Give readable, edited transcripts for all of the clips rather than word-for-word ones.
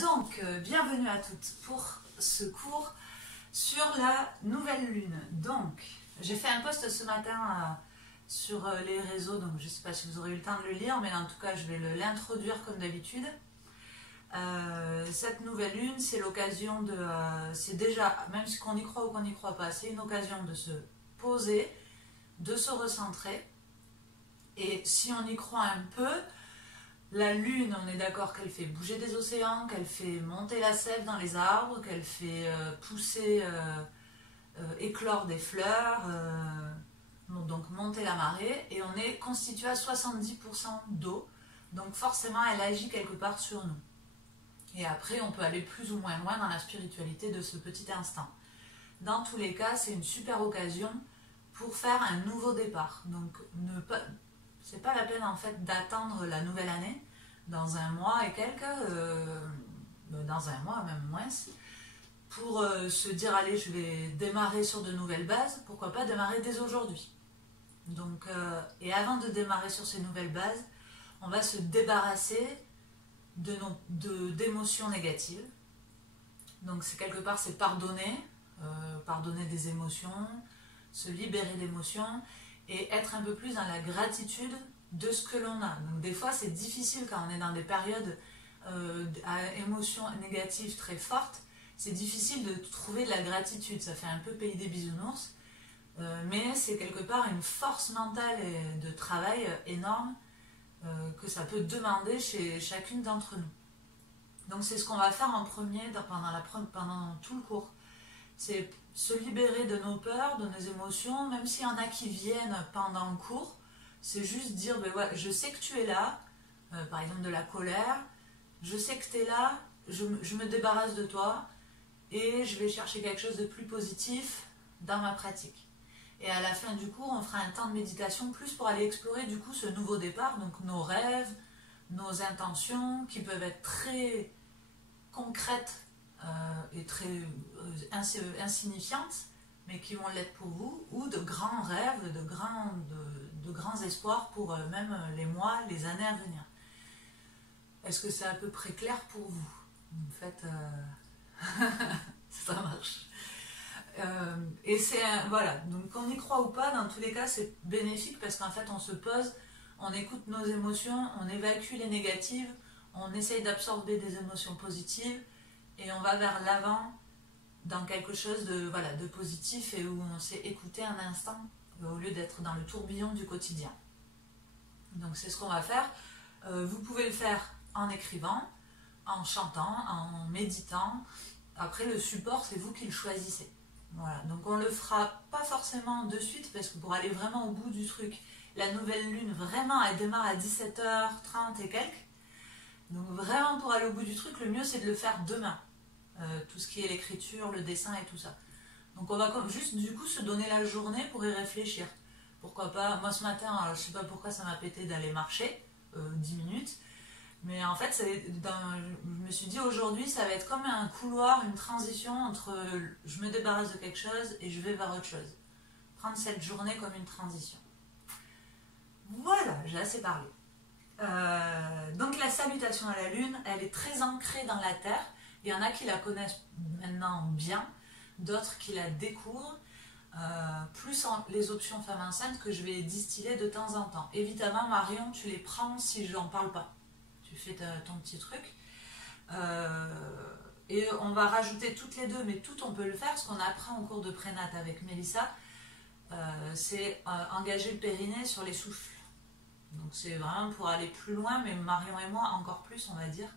Donc, bienvenue à toutes pour ce cours sur la nouvelle lune. Donc, j'ai fait un post ce matin sur les réseaux, donc je ne sais pas si vous aurez eu le temps de le lire, mais en tout cas, je vais l'introduire comme d'habitude. Cette nouvelle lune, c'est l'occasion de... c'est déjà, même si qu'on y croit ou qu'on n'y croit pas, c'est une occasion de se poser, de se recentrer. Et si on y croit un peu, la lune, on est d'accord qu'elle fait bouger des océans, qu'elle fait monter la sève dans les arbres, qu'elle fait pousser, éclore des fleurs, donc monter la marée, et on est constitué à 70% d'eau, donc forcément elle agit quelque part sur nous. Et après on peut aller plus ou moins loin dans la spiritualité de ce petit instant. Dans tous les cas, c'est une super occasion pour faire un nouveau départ. Donc c'est pas la peine en fait d'attendre la nouvelle année, dans un mois et quelques, dans un mois même moins, pour se dire allez je vais démarrer sur de nouvelles bases, pourquoi pas démarrer dès aujourd'hui. Donc, et avant de démarrer sur ces nouvelles bases, on va se débarrasser d'émotions négatives. Donc c'est quelque part c'est pardonner, pardonner des émotions, se libérer d'émotions et être un peu plus dans la gratitude de ce que l'on a. Donc des fois c'est difficile quand on est dans des périodes à émotions négatives très fortes, c'est difficile de trouver de la gratitude, ça fait un peu pays des bisounours, mais c'est quelque part une force mentale et de travail énorme que ça peut demander chez chacune d'entre nous. Donc c'est ce qu'on va faire en premier pendant tout le cours. C'est se libérer de nos peurs, de nos émotions, même s'il y en a qui viennent pendant le cours, c'est juste dire, ben ouais, je sais que tu es là, par exemple de la colère, je sais que tu es là, je me débarrasse de toi et je vais chercher quelque chose de plus positif dans ma pratique. Et à la fin du cours, on fera un temps de méditation plus pour aller explorer du coup ce nouveau départ, donc nos rêves, nos intentions qui peuvent être très concrètes et très insignifiantes, mais qui vont l'être pour vous, ou de grands rêves, de grands espoirs pour même les mois, les années à venir. Est-ce que c'est à peu près clair pour vous? En fait, ça marche. Et c'est voilà, donc qu'on y croit ou pas, dans tous les cas c'est bénéfique parce qu'en fait on se pose, on écoute nos émotions, on évacue les négatives, on essaye d'absorber des émotions positives et on va vers l'avant dans quelque chose de positif et où on s'est écouté un instant au lieu d'être dans le tourbillon du quotidien. Donc c'est ce qu'on va faire. Vous pouvez le faire en écrivant, en chantant, en méditant. Après le support c'est vous qui le choisissez. Voilà, donc on le fera pas forcément de suite parce que pour aller vraiment au bout du truc, la nouvelle lune vraiment elle démarre à 17h30 et quelques. Donc vraiment pour aller au bout du truc, le mieux c'est de le faire demain. Tout ce qui est l'écriture, le dessin et tout ça. Donc on va juste du coup se donner la journée pour y réfléchir. Pourquoi pas, moi ce matin, alors, je sais pas pourquoi ça m'a pété d'aller marcher 10 minutes. Mais en fait, je me suis dit aujourd'hui, ça va être comme un couloir, une transition entre je me débarrasse de quelque chose et je vais vers autre chose. Prendre cette journée comme une transition. Voilà, j'ai assez parlé. Donc la salutation à la lune, elle est très ancrée dans la terre. Il y en a qui la connaissent maintenant bien, d'autres qui la découvrent. Plus les options femmes enceintes que je vais distiller de temps en temps. Évidemment, Marion, tu les prends si je n'en parle pas. Tu fais ton petit truc. Et on va rajouter toutes les deux, mais tout on peut le faire. Ce qu'on apprend au cours de prénat avec Mélissa, c'est engager le périnée sur les souffles. Donc c'est vraiment pour aller plus loin, mais Marion et moi encore plus, on va dire,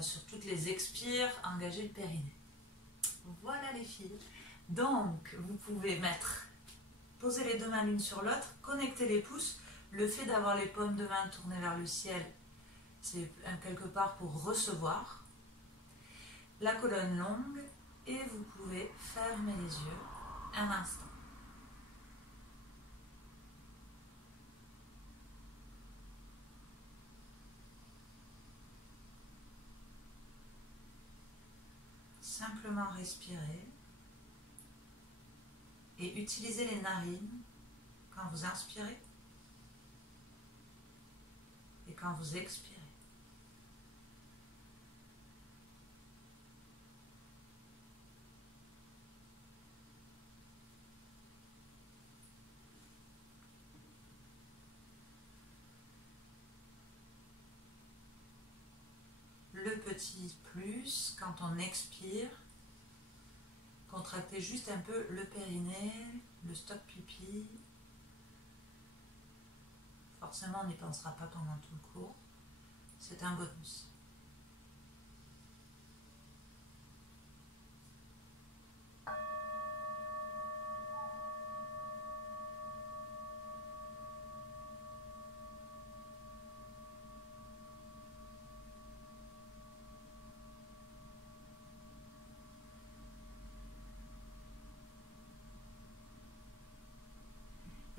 sur toutes les expires, engager le périnée. Voilà les filles. Donc vous pouvez poser les deux mains l'une sur l'autre, connecter les pouces. Le fait d'avoir les paumes de main tournées vers le ciel, c'est quelque part pour recevoir. La colonne longue et vous pouvez fermer les yeux un instant. Simplement respirer et utilisez les narines quand vous inspirez et quand vous expirez. petit plus quand on expire. Contractez juste un peu le périnée, le stop pipi. Forcément, on n'y pensera pas pendant tout le cours. C'est un bonus.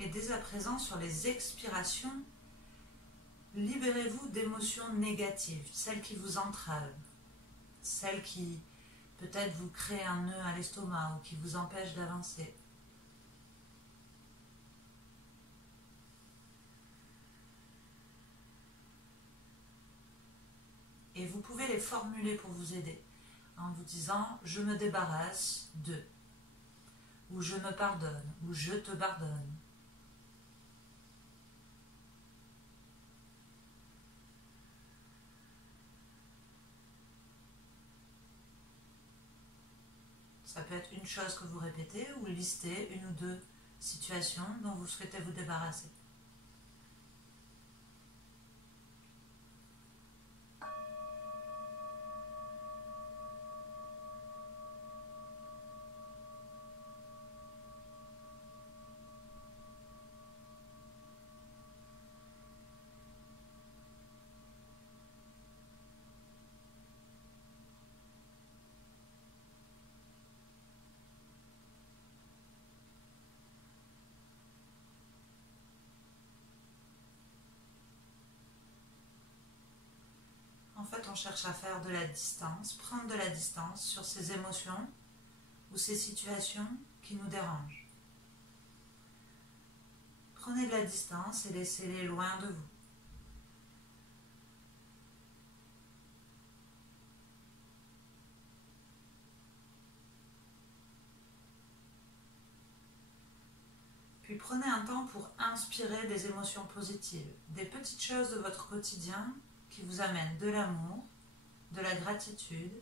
Et dès à présent, sur les expirations, libérez-vous d'émotions négatives, celles qui vous entravent, celles qui peut-être vous créent un nœud à l'estomac ou qui vous empêchent d'avancer. Et vous pouvez les formuler pour vous aider, en vous disant « je me débarrasse de » ou « je me pardonne » ou « je te pardonne ». Ça peut être une chose que vous répétez ou lister une ou deux situations dont vous souhaitez vous débarrasser. En fait, on cherche à faire de la distance, prendre de la distance sur ces émotions ou ces situations qui nous dérangent. Prenez de la distance et laissez-les loin de vous. Puis prenez un temps pour inspirer des émotions positives, des petites choses de votre quotidien qui vous amènent de l'amour, de la gratitude,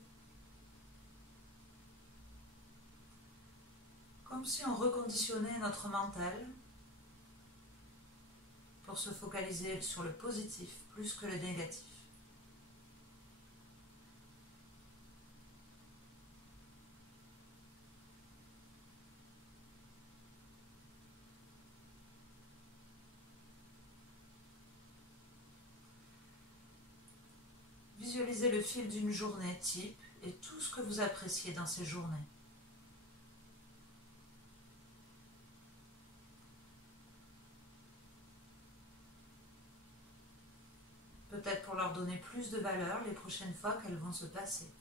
comme si on reconditionnait notre mental pour se focaliser sur le positif plus que le négatif. Visualisez le fil d'une journée type et tout ce que vous appréciez dans ces journées. Peut-être pour leur donner plus de valeur les prochaines fois qu'elles vont se passer.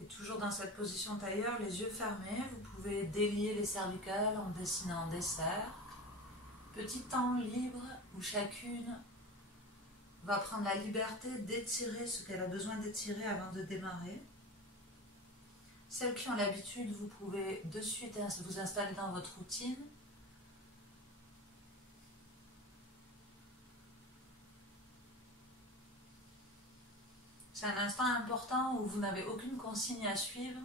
Et toujours dans cette position tailleur, les yeux fermés, vous pouvez délier les cervicales en dessinant des cercles. Petit temps libre où chacune va prendre la liberté d'étirer ce qu'elle a besoin d'étirer avant de démarrer. Celles qui ont l'habitude, vous pouvez de suite vous installer dans votre routine. C'est un instant important où vous n'avez aucune consigne à suivre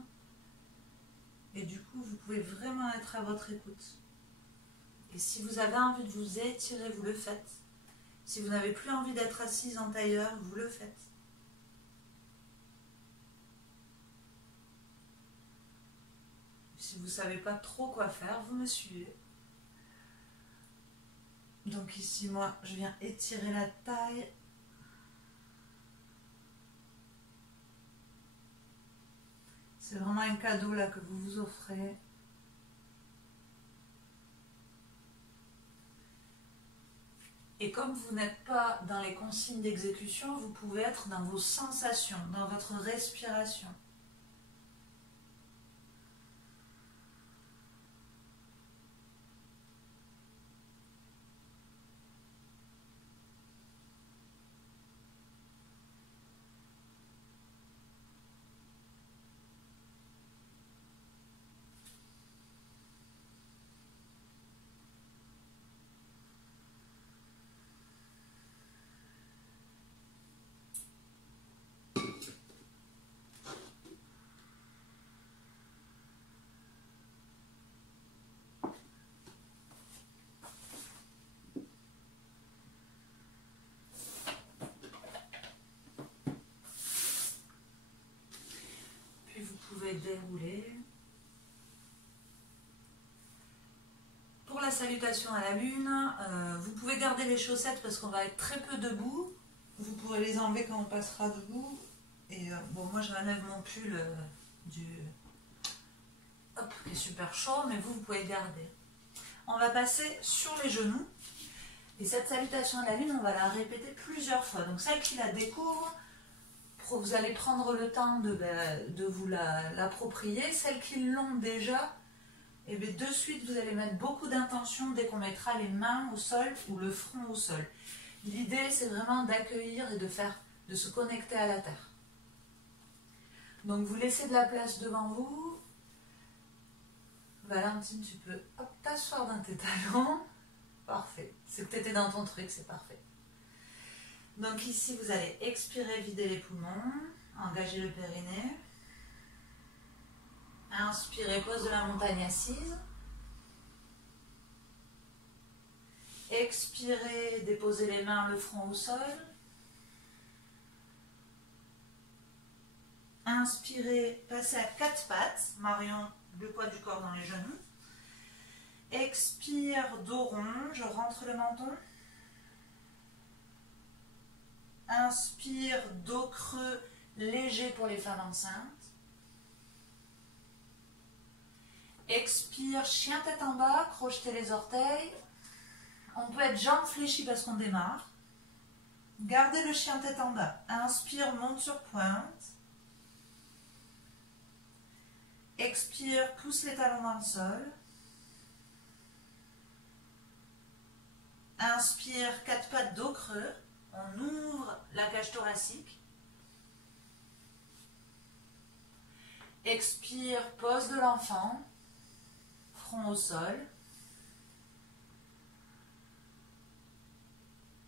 et du coup vous pouvez vraiment être à votre écoute. Et si vous avez envie de vous étirer, vous le faites. Si vous n'avez plus envie d'être assise en tailleur, vous le faites. Si vous ne savez pas trop quoi faire, vous me suivez. Donc ici, moi, je viens étirer la taille. C'est vraiment un cadeau là que vous vous offrez. Et comme vous n'êtes pas dans les consignes d'exécution, vous pouvez être dans vos sensations, dans votre respiration. Dérouler. Pour la salutation à la lune, vous pouvez garder les chaussettes parce qu'on va être très peu debout. Vous pourrez les enlever quand on passera debout. Et bon, moi je m'enlève mon pull qui est super chaud, mais vous pouvez le garder. On va passer sur les genoux. Et cette salutation à la lune, on va la répéter plusieurs fois. Donc celle qui la découvre, vous allez prendre le temps de vous l'approprier. Celles qui l'ont déjà, et bien de suite vous allez mettre beaucoup d'intention dès qu'on mettra les mains au sol ou le front au sol. L'idée c'est vraiment d'accueillir et de se connecter à la terre. Donc vous laissez de la place devant vous. Valentine, tu peux t'asseoir dans tes talons. Parfait. C'est que tu étais dans ton truc, c'est parfait. Donc ici, vous allez expirer, vider les poumons, engager le périnée. Inspirez, pose de la montagne assise. Expirez, déposez les mains, le front au sol. Inspirez, passez à quatre pattes. Marion, le poids du corps dans les genoux. Expire, dos rond, je rentre le menton. Inspire, dos creux, léger pour les femmes enceintes. Expire, chien tête en bas, crochetez les orteils. On peut être jambes fléchies parce qu'on démarre. Gardez le chien tête en bas. Inspire, monte sur pointe. Expire, pousse les talons dans le sol. Inspire, quatre pattes, dos creux. On ouvre la cage thoracique. Expire, pose de l'enfant. Front au sol.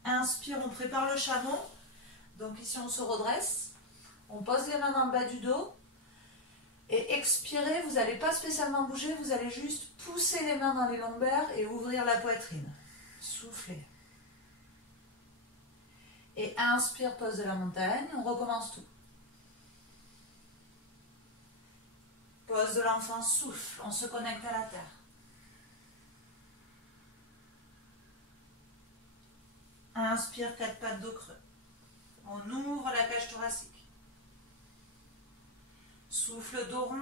Inspire, on prépare le chameau. Donc ici, on se redresse. On pose les mains dans le bas du dos. Et expirez, vous n'allez pas spécialement bouger, vous allez juste pousser les mains dans les lombaires et ouvrir la poitrine. Soufflez. Et inspire, pose de la montagne, on recommence tout. Pose de l'enfant, souffle, on se connecte à la terre. Inspire, quatre pattes, dos creux. On ouvre la cage thoracique. Souffle, dos rond.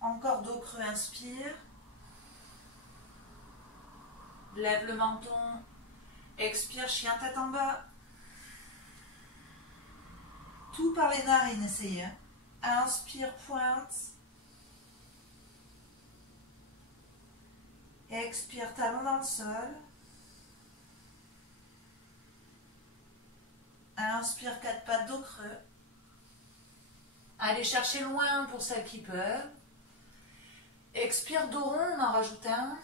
Encore dos creux, inspire. Lève le menton. Expire, chien tête en bas. Tout par les narines, essayez. Inspire, pointe. Expire, talon dans le sol. Inspire, quatre pattes, dos creux. Allez chercher loin pour celles qui peuvent. Expire, dos rond, on en rajoute un.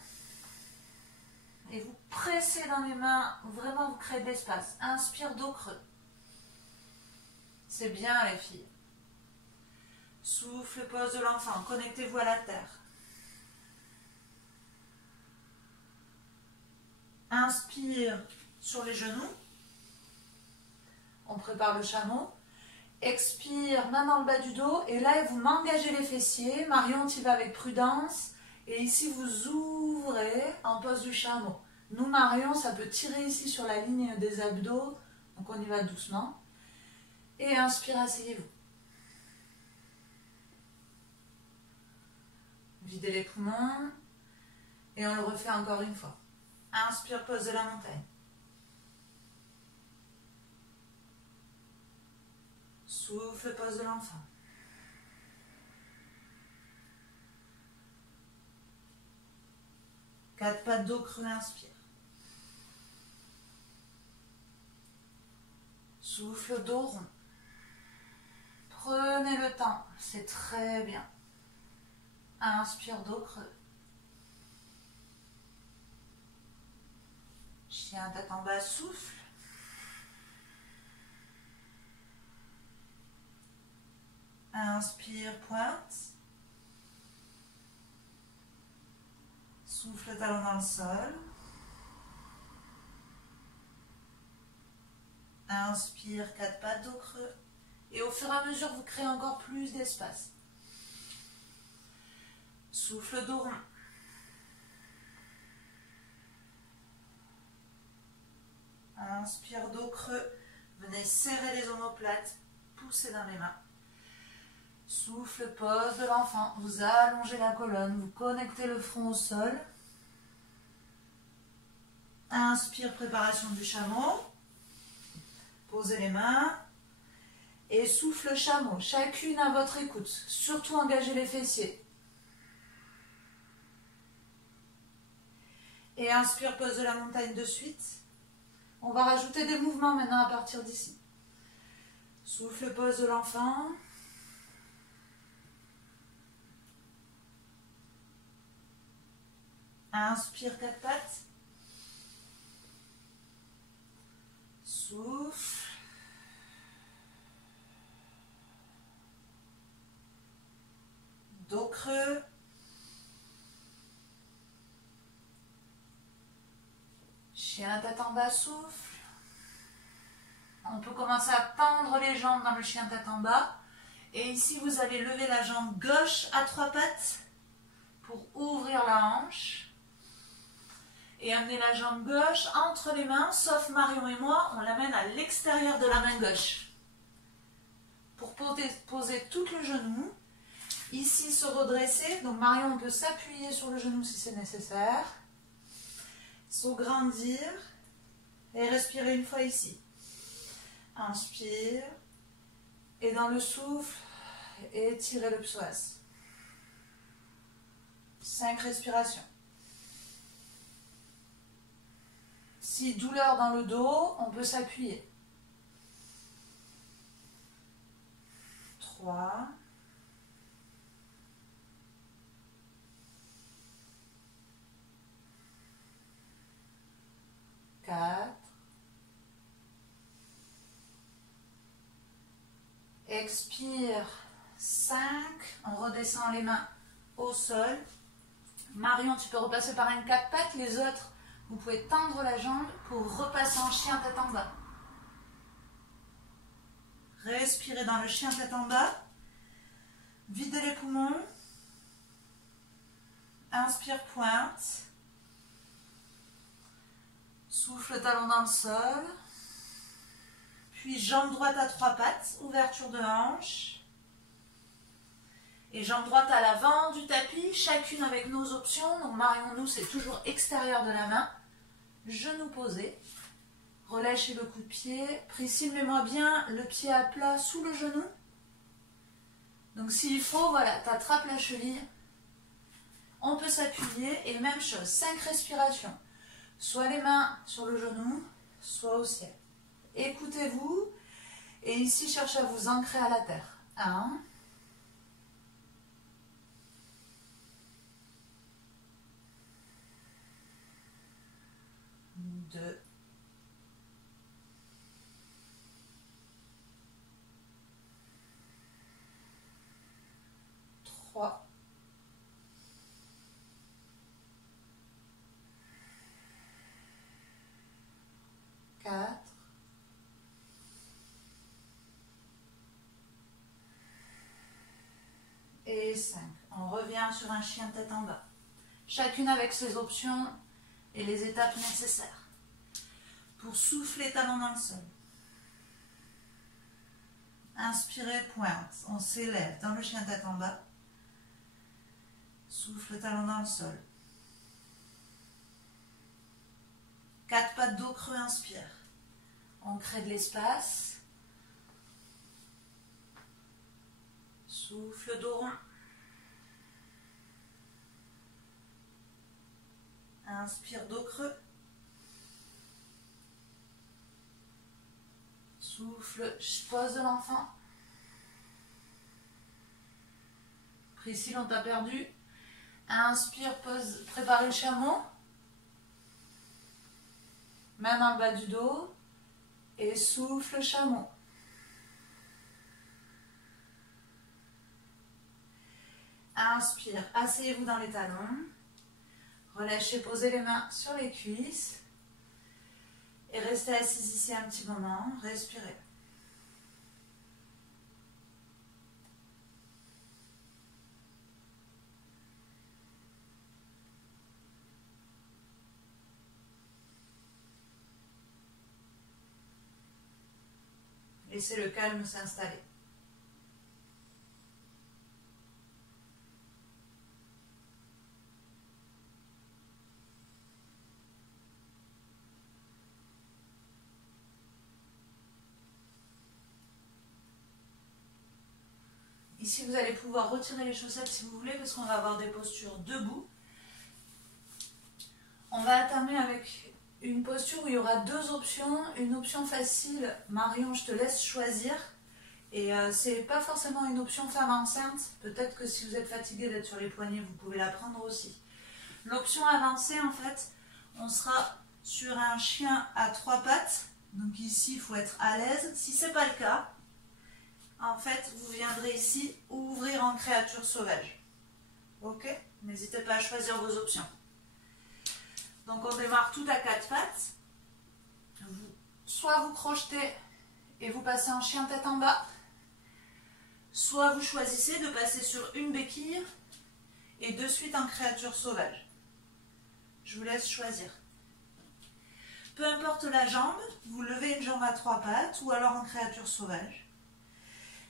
Et vous pressez dans les mains, vraiment vous créez de l'espace. Inspire, dos creux. C'est bien les filles. Souffle, pose de l'enfant, connectez-vous à la terre. Inspire sur les genoux. On prépare le chameau. Expire, main dans le bas du dos. Et là, vous m'engagez les fessiers. Marion, tu vas avec prudence. Et ici, vous ouvrez en pose du chameau. Nous, Marion, ça peut tirer ici sur la ligne des abdos. Donc, on y va doucement. Et inspire, asseyez-vous. Videz les poumons. Et on le refait encore une fois. Inspire, pose de la montagne. Souffle, pose de l'enfant. Quatre pattes dos creux, inspire. Souffle, dos rond. Prenez le temps, c'est très bien. Inspire, dos creux. Chien tête en bas, souffle. Inspire, pointe. Souffle, talon dans le sol. Inspire, quatre pattes, dos creux. Et au fur et à mesure, vous créez encore plus d'espace. Souffle, dos rond. Inspire, dos creux. Venez serrer les omoplates, poussez dans les mains. Souffle, pose de l'enfant. Vous allongez la colonne, vous connectez le front au sol. Inspire, préparation du chameau. Posez les mains. Et souffle, chameau. Chacune à votre écoute. Surtout engagez les fessiers. Et inspire, pose de la montagne de suite. On va rajouter des mouvements maintenant à partir d'ici. Souffle, pose de l'enfant. Inspire, quatre pattes. Souffle. Dos creux. Chien tête en bas, souffle. On peut commencer à tendre les jambes dans le chien tête en bas. Et ici, vous allez lever la jambe gauche à trois pattes pour ouvrir la hanche. Et amener la jambe gauche entre les mains, sauf Marion et moi, on l'amène à l'extérieur de la main gauche. Pour poser tout le genou. Ici, se redresser. Donc Marion, on peut s'appuyer sur le genou si c'est nécessaire. S'agrandir. Et respirer une fois ici. Inspire. Et dans le souffle, étirez le psoas. 5 respirations. Si douleur dans le dos, on peut s'appuyer. 3. 4. Expire. 5. On redescend les mains au sol. Marion, tu peux repasser par une 4 pattes. Les autres, vous pouvez tendre la jambe pour repasser en chien tête en bas. Respirez dans le chien tête en bas. Videz les poumons. Inspire, pointe. Souffle, talon dans le sol. Puis jambe droite à trois pattes, ouverture de hanche. Et jambe droite à l'avant du tapis, chacune avec nos options. Donc Marion, nous, c'est toujours extérieur de la main. Genou posé. Relâchez le coup de pied. Priscille, mets-moi bien le pied à plat sous le genou. Donc s'il faut, voilà, tu attrapes la cheville. On peut s'appuyer et même chose, 5 respirations. Soit les mains sur le genou, soit au ciel. Écoutez-vous et ici, cherchez à vous ancrer à la terre. 1. 2. 3. 4. Et 5. On revient sur un chien tête en bas. Chacune avec ses options et les étapes nécessaires. Pour souffler, talon dans le sol. Inspirez, pointe. On s'élève dans le chien tête en bas. Souffle, talon dans le sol. 4 pattes dos creux, inspire. On crée de l'espace. Souffle, dos rond. Inspire, dos creux. Souffle, pose de l'enfant. Priscille, on t'a perdu. Inspire, pose, préparez le chameau. Main dans le bas du dos. Et souffle, chameau. Inspire, asseyez-vous dans les talons. Relâchez, posez les mains sur les cuisses. Et restez assis ici un petit moment. Respirez. Laissez le calme s'installer. Ici, vous allez pouvoir retirer les chaussettes si vous voulez, parce qu'on va avoir des postures debout. On va entamer avec une posture où il y aura 2 options. Une option facile, Marion, je te laisse choisir. Et c'est pas forcément une option femme enceinte. Peut-être que si vous êtes fatigué d'être sur les poignets, vous pouvez la prendre aussi. L'option avancée, en fait, on sera sur un chien à 3 pattes. Donc ici, il faut être à l'aise. Si ce n'est pas le cas, en fait, vous viendrez ici ouvrir en créature sauvage. Ok? N'hésitez pas à choisir vos options. Donc on démarre tout à 4 pattes. Soit vous crochetez et vous passez en chien tête en bas. Soit vous choisissez de passer sur une béquille et de suite en créature sauvage. Je vous laisse choisir. Peu importe la jambe, vous levez une jambe à 3 pattes ou alors en créature sauvage.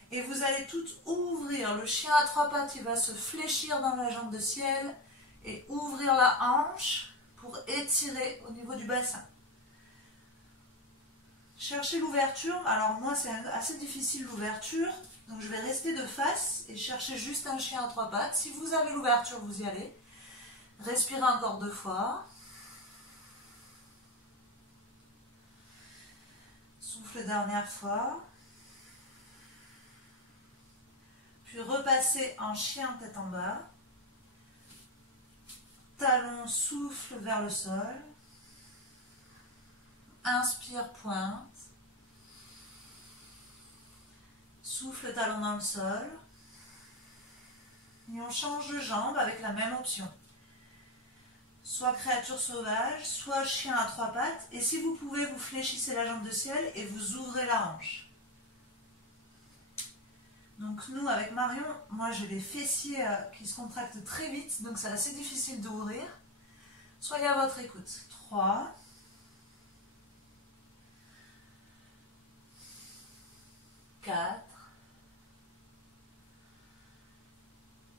Et vous allez toutes ouvrir. Le chien à 3 pattes, il va se fléchir dans la jambe de ciel et ouvrir la hanche pour étirer au niveau du bassin. Cherchez l'ouverture. Alors moi, c'est assez difficile l'ouverture. Donc je vais rester de face et chercher juste un chien à 3 pattes. Si vous avez l'ouverture, vous y allez. Respirez encore 2 fois. Souffle dernière fois. Puis repassez en chien tête en bas. Talon, souffle vers le sol. Inspire, pointe. Souffle, talon dans le sol. Et on change de jambe avec la même option. Soit créature sauvage, soit chien à 3 pattes. Et si vous pouvez, vous fléchissez la jambe de ciel et vous ouvrez la hanche. Donc nous, avec Marion, moi j'ai les fessiers qui se contractent très vite, donc c'est assez difficile d'ouvrir. Soyez à votre écoute. 3. 4.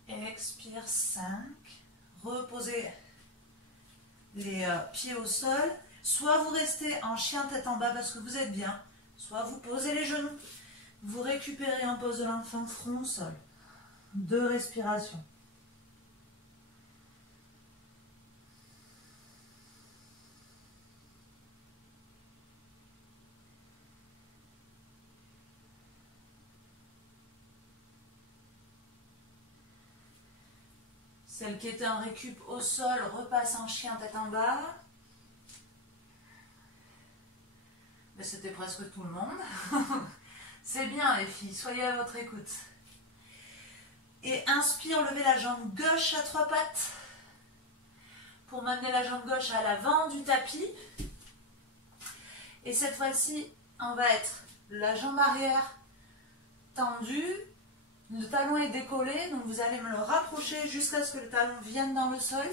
Expire 5. Reposez les pieds au sol. Soit vous restez en chien tête en bas parce que vous êtes bien, soit vous posez les genoux. Vous récupérez en pose de l'enfant, front au sol. 2 respirations. Celle qui était en récup au sol repasse en chien tête en bas. Mais c'était presque tout le monde. C'est bien les filles, soyez à votre écoute. Et inspire, levez la jambe gauche à 3 pattes. Pour m'amener la jambe gauche à l'avant du tapis. Et cette fois-ci, on va être la jambe arrière tendue. Le talon est décollé, donc vous allez me le rapprocher jusqu'à ce que le talon vienne dans le sol.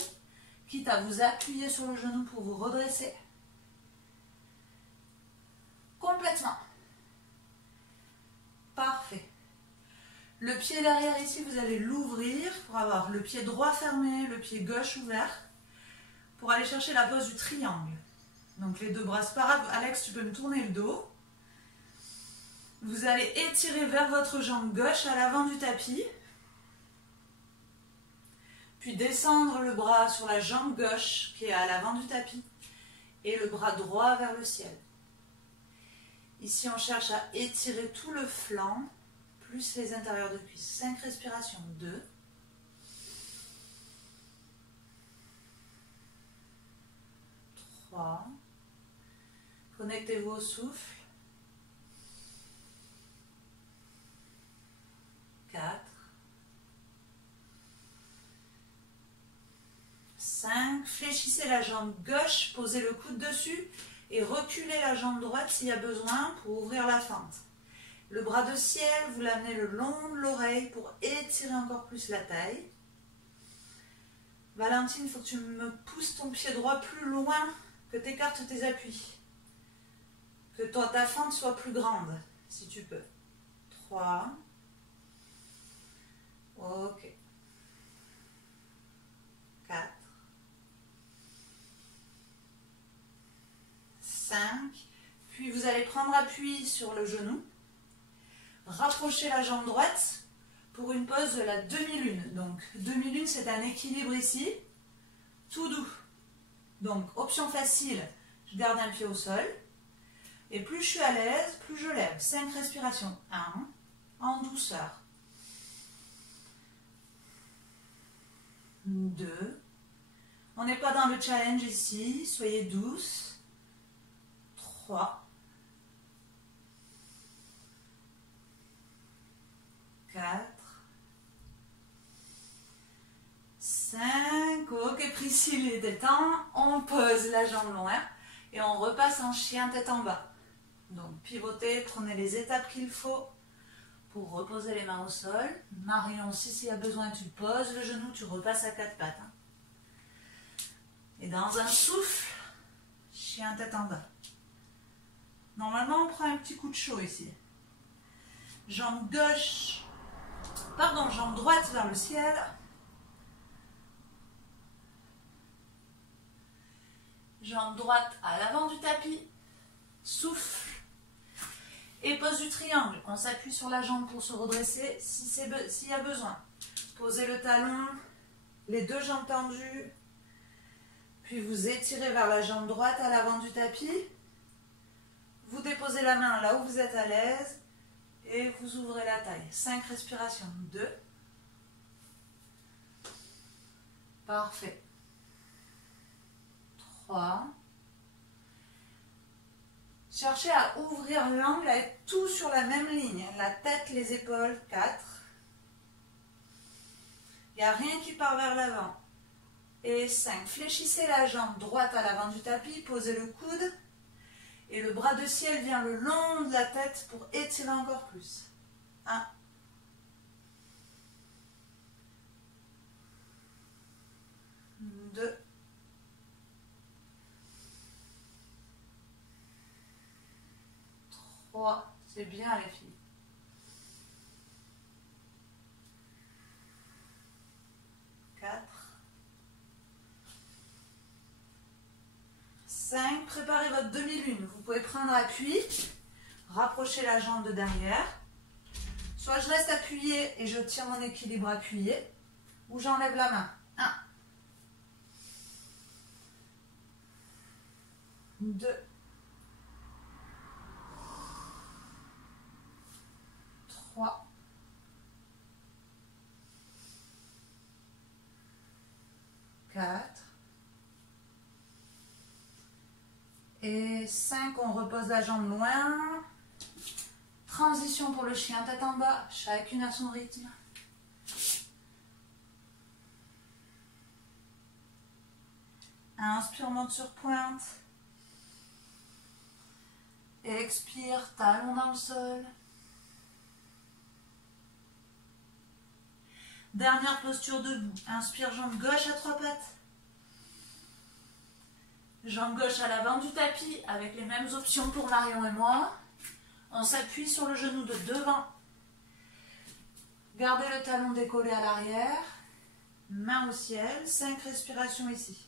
Quitte à vous appuyer sur le genou pour vous redresser. Complètement. Parfait. Le pied derrière ici, vous allez l'ouvrir pour avoir le pied droit fermé, le pied gauche ouvert, pour aller chercher la pose du triangle. Donc les deux bras, c'est pas grave. Alex, tu peux me tourner le dos. Vous allez étirer vers votre jambe gauche à l'avant du tapis. Puis descendre le bras sur la jambe gauche qui est à l'avant du tapis. Et le bras droit vers le ciel. Ici, on cherche à étirer tout le flanc, plus les intérieurs de cuisse. 5 respirations. 2. 3. Connectez-vous au souffle. 4. 5. Fléchissez la jambe gauche, posez le coude dessus et reculez la jambe droite s'il y a besoin pour ouvrir la fente. Le bras de ciel, vous l'amenez le long de l'oreille pour étirer encore plus la taille. Valentine, il faut que tu me pousses ton pied droit plus loin, que tu écartes tes appuis. Que ta fente soit plus grande, si tu peux. 3. Ok. 4. 5. Puis vous allez prendre appui sur le genou. Rapprochez la jambe droite pour une pose de la demi-lune. Donc, demi-lune, c'est un équilibre ici, tout doux. Donc, option facile, je garde un pied au sol. Et plus je suis à l'aise, plus je lève. 5 respirations. 1, en douceur. 2. On n'est pas dans le challenge ici, soyez douce. 3. 4. 5. Ok, Priscille est détend. On pose la jambe loin et on repasse en chien tête en bas. Donc pivotez, prenez les étapes qu'il faut pour reposer les mains au sol. Marion, si s'il y a besoin, tu poses le genou, tu repasses à 4 pattes. Et dans un souffle, chien tête en bas. Normalement, on prend un petit coup de chaud ici. Jambe gauche, jambe droite vers le ciel. Jambe droite à l'avant du tapis. Souffle. Et pose du triangle. On s'appuie sur la jambe pour se redresser s'il y a besoin. Posez le talon, les deux jambes tendues. Puis vous étirez vers la jambe droite à l'avant du tapis. Vous déposez la main là où vous êtes à l'aise. Et vous ouvrez la taille. 5 respirations. 2. Parfait. 3. Cherchez à ouvrir l'angle, à être tout sur la même ligne. La tête, les épaules. 4. Il n'y a rien qui part vers l'avant. Et 5. Fléchissez la jambe droite à l'avant du tapis. Posez le coude. Et le bras de ciel vient le long de la tête pour étirer encore plus. 1. 2. 3. C'est bien les filles. 4. 5. Préparez votre demi-lune. Vous pouvez prendre appui, rapprocher la jambe de derrière. Soit je reste appuyée et je tiens mon équilibre appuyé, ou j'enlève la main. 1. 2. 3. 4. Et 5, on repose la jambe loin. Transition pour le chien tête en bas, chacune à son rythme. Inspire, monte sur pointe. Expire, talon dans le sol. Dernière posture debout. Inspire, jambe gauche à 3 pattes. Jambe gauche à l'avant du tapis avec les mêmes options pour Marion et moi. On s'appuie sur le genou de devant. Gardez le talon décollé à l'arrière. Main au ciel. 5 respirations ici.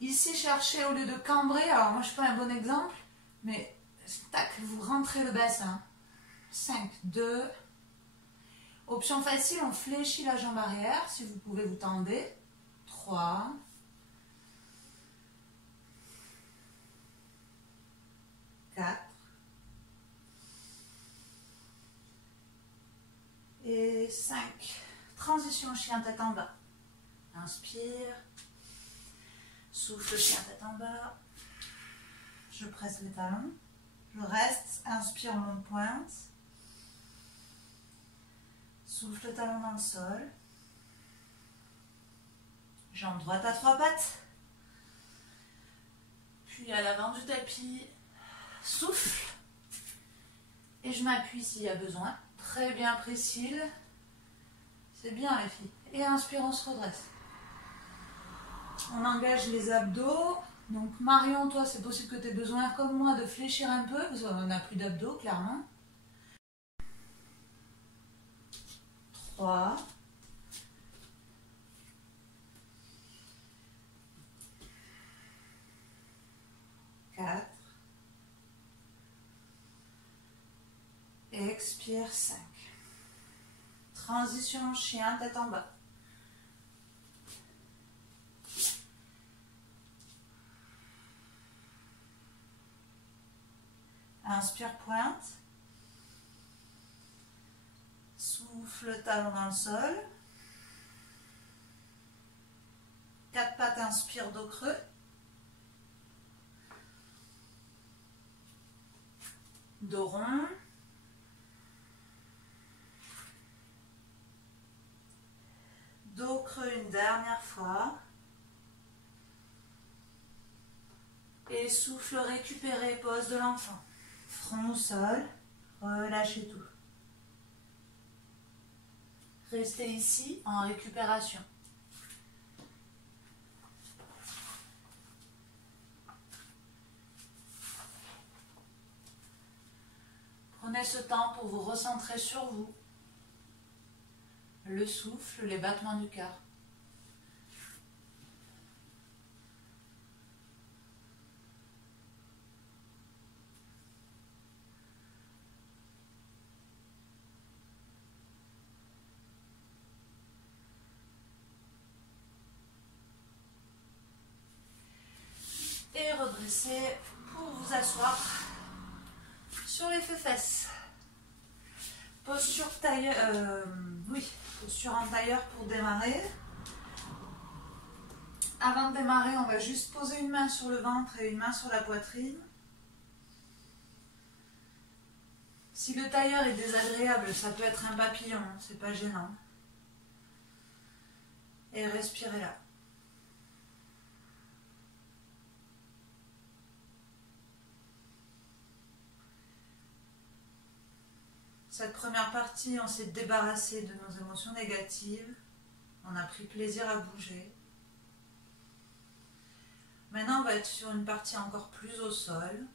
Ici, cherchez au lieu de cambrer, alors moi je fais un bon exemple, mais tac, vous rentrez le bassin. 5, 2. Option facile, on fléchit la jambe arrière, si vous pouvez vous tendez. 3. 4. Et 5. Transition chien tête en bas. Inspire. Souffle chien tête en bas. Je presse les talons. Je reste. Inspire, on monte pointe. Souffle le talon dans le sol. Jambe droite à 3 pattes. Puis à l'avant du tapis. Souffle. Et je m'appuie s'il y a besoin. Très bien pris cils. C'est bien les filles. Et inspire, on se redresse. On engage les abdos. Donc Marion, toi, c'est possible que tu aies besoin, comme moi, de fléchir un peu, parce qu'on n'a plus d'abdos, clairement. 3. 4. Expire, 5. Transition chien, tête en bas. Inspire, pointe. Souffle, talon dans le sol. 4 pattes, inspire, dos creux. Dos rond. Dos creux une dernière fois. Et souffle récupéré, pose de l'enfant. Front au sol, relâchez tout. Restez ici en récupération. Prenez ce temps pour vous recentrer sur vous. Le souffle, les battements du cœur. Et redressez pour vous asseoir sur les fesses. Posture tailleur, posture en tailleur pour démarrer. Avant de démarrer, on va juste poser une main sur le ventre et une main sur la poitrine. Si le tailleur est désagréable, ça peut être un papillon, c'est pas gênant. Et respirez là. Cette première partie, on s'est débarrassé de nos émotions négatives. On a pris plaisir à bouger. Maintenant, on va être sur une partie encore plus au sol,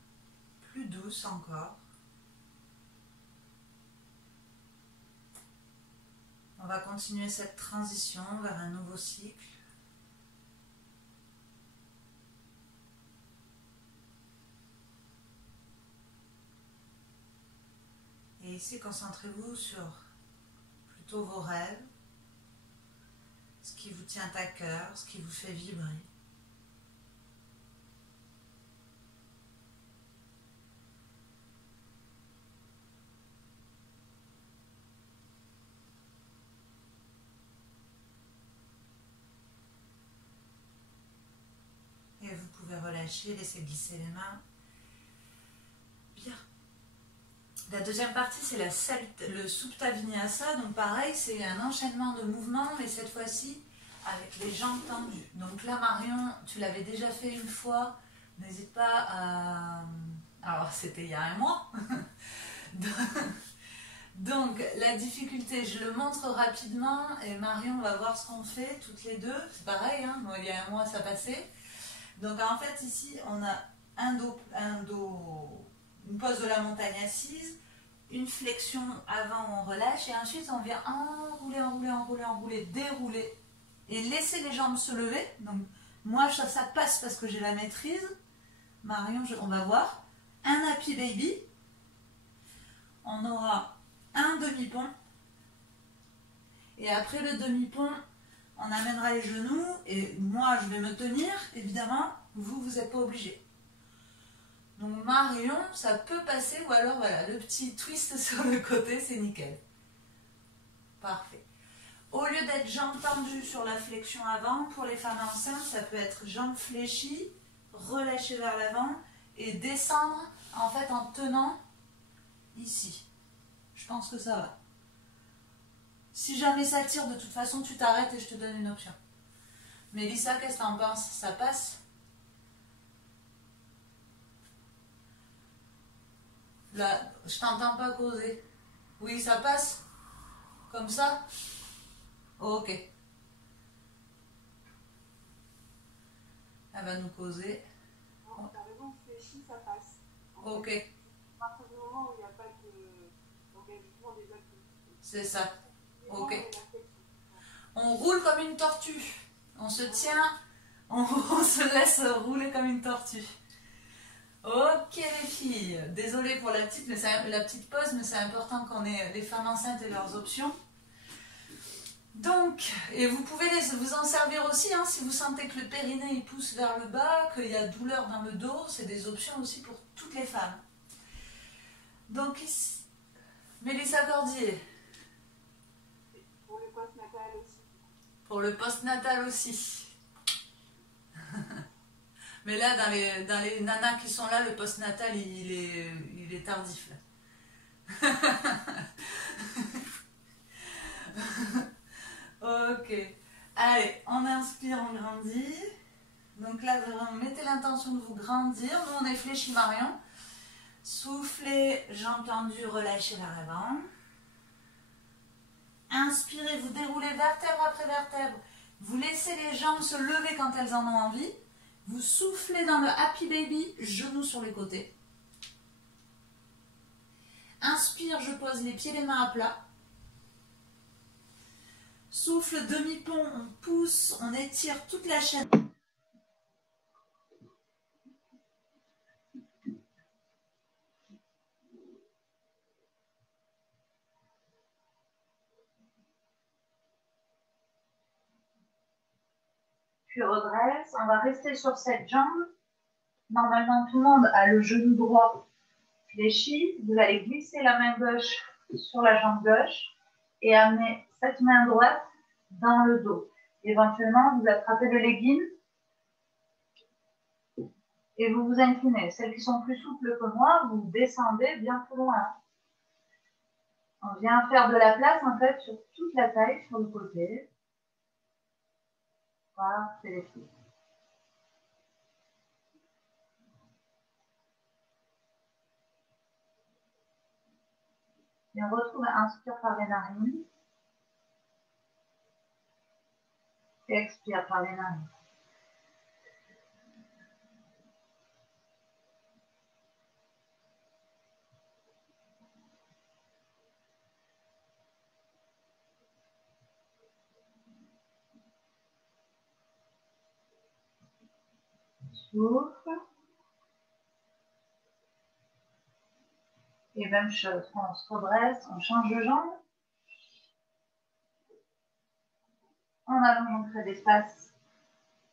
plus douce encore. On va continuer cette transition vers un nouveau cycle. Et ici, concentrez-vous sur plutôt vos rêves, ce qui vous tient à cœur, ce qui vous fait vibrer. Et vous pouvez relâcher, laisser glisser les mains. Bien. La deuxième partie, c'est le Supta Vinyasa. Donc pareil, c'est un enchaînement de mouvements, mais cette fois-ci avec les jambes tendues. Donc là, Marion, tu l'avais déjà fait une fois. N'hésite pas à... Alors, c'était il y a un mois. Donc, la difficulté, je le montre rapidement. Et Marion va voir ce qu'on fait, toutes les deux. C'est pareil, hein, moi, il y a un mois, ça passait. Donc, en fait, ici, on a une pose de la montagne assise, une flexion avant où on relâche, et ensuite on vient enrouler, enrouler, enrouler, enrouler, dérouler, et laisser les jambes se lever. Donc Moi, ça passe parce que j'ai la maîtrise. Marion, on va voir. Un happy baby. On aura un demi-pont. Et après le demi-pont, on amènera les genoux. Et moi, je vais me tenir. Évidemment, vous n'êtes pas obligé. Donc Marion, ça peut passer. Ou alors, voilà, le petit twist sur le côté, c'est nickel. Parfait. Au lieu d'être jambes tendues sur la flexion avant, pour les femmes enceintes, ça peut être jambes fléchies, relâcher vers l'avant et descendre en fait en tenant ici. Je pense que ça va. Si jamais ça tire, de toute façon, tu t'arrêtes et je te donne une option. Mélissa, qu'est-ce que t'en penses? Ça passe? Là, je t'entends pas causer. Oui, ça passe? Comme ça? Ok. Elle va nous causer. Non, t'as raison, fléchi, ça passe. Ok. À partir du moment où il n'y a pas d'engagement des abdos. C'est ça. Ok. On roule comme une tortue. On se tient, on se laisse rouler comme une tortue. Ok les filles, désolée pour la petite pause, mais c'est important qu'on ait les femmes enceintes et leurs options. Donc, et vous pouvez vous en servir aussi, hein, si vous sentez que le périnée il pousse vers le bas, qu'il y a douleur dans le dos, c'est des options aussi pour toutes les femmes. Donc ici, Mélissa Cordier. Pour le post-natal aussi. Pour le post-natal aussi. Mais là, dans les nanas qui sont là, le post-natal, il est tardif. Là. Ok. Allez, on inspire, on grandit. Donc là, vous mettez l'intention de vous grandir. Nous, on est fléchi Marion. Soufflez, jambes tendues, relâchez vers l'avant. Inspirez, vous déroulez vertèbre après vertèbre. Vous laissez les jambes se lever quand elles en ont envie. Vous soufflez dans le Happy Baby, genoux sur les côtés. Inspire, je pose les pieds, les mains à plat. Souffle, demi-pont, on pousse, on étire toute la chaîne. Puis redresse, on va rester sur cette jambe. Normalement, tout le monde a le genou droit fléchi. Vous allez glisser la main gauche sur la jambe gauche et amener cette main droite dans le dos. Éventuellement, vous attrapez le legging et vous vous inclinez. Celles qui sont plus souples que moi, vous descendez bien plus loin. On vient faire de la place en fait sur toute la taille sur le côté. Parfait les filles. Et on retrouve, inspire par les narines. Et expire par les narines. Souffle. Et même chose, on se redresse, on change de jambe. On allonge, on crée des faces.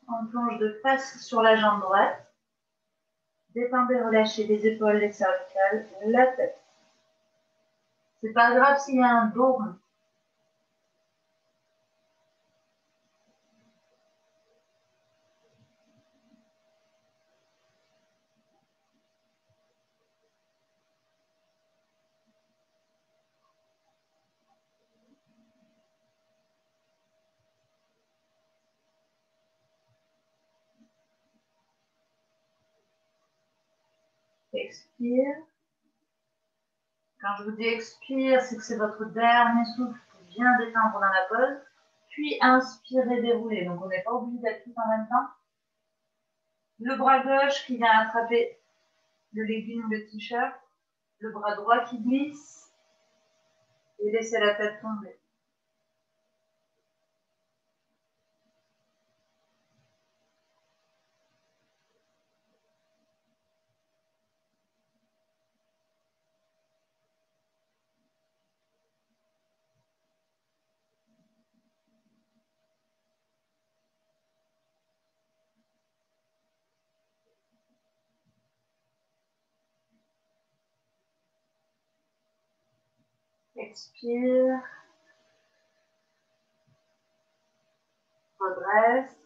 On plonge de face sur la jambe droite. Détendez, relâchez les épaules, les cervicales, la tête. C'est pas grave s'il y a un dos rond. Expire. Quand je vous dis expire, c'est que c'est votre dernier souffle pour bien détendre dans la pose. Puis inspirez, déroulez. Donc on n'est pas obligé d'être tout en même temps. Le bras gauche qui vient attraper le legging ou le t-shirt. Le bras droit qui glisse. Et laissez la tête tomber. Expire. Redresse.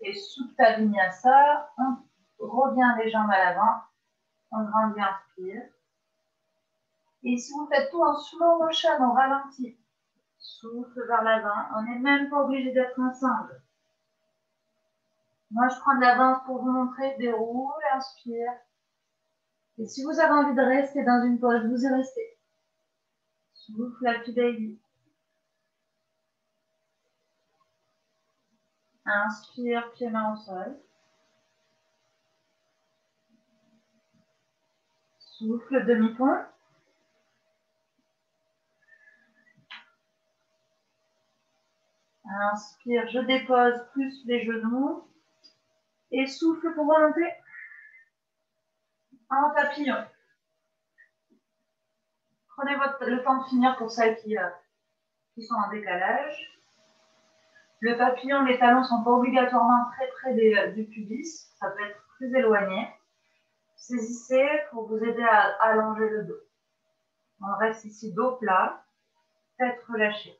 Et Supta Vinyasa, on revient les jambes à l'avant. On grandit, inspire. Et si vous faites tout en slow motion, on ralentit. Souffle vers l'avant. On n'est même pas obligé d'être ensemble. Moi, je prends de l'avance pour vous montrer. Déroule, inspire. Et si vous avez envie de rester dans une pause, vous y restez. Souffle, Happy Baby. Inspire, pieds mains au sol. Souffle, demi-pont. Inspire, je dépose plus les genoux. Et souffle pour remonter en papillon. Prenez le temps de finir pour celles qui sont en décalage. Le papillon, les talons ne sont pas obligatoirement très près du pubis. Ça peut être plus éloigné. Saisissez pour vous aider à allonger le dos. On reste ici dos plat, tête relâchée.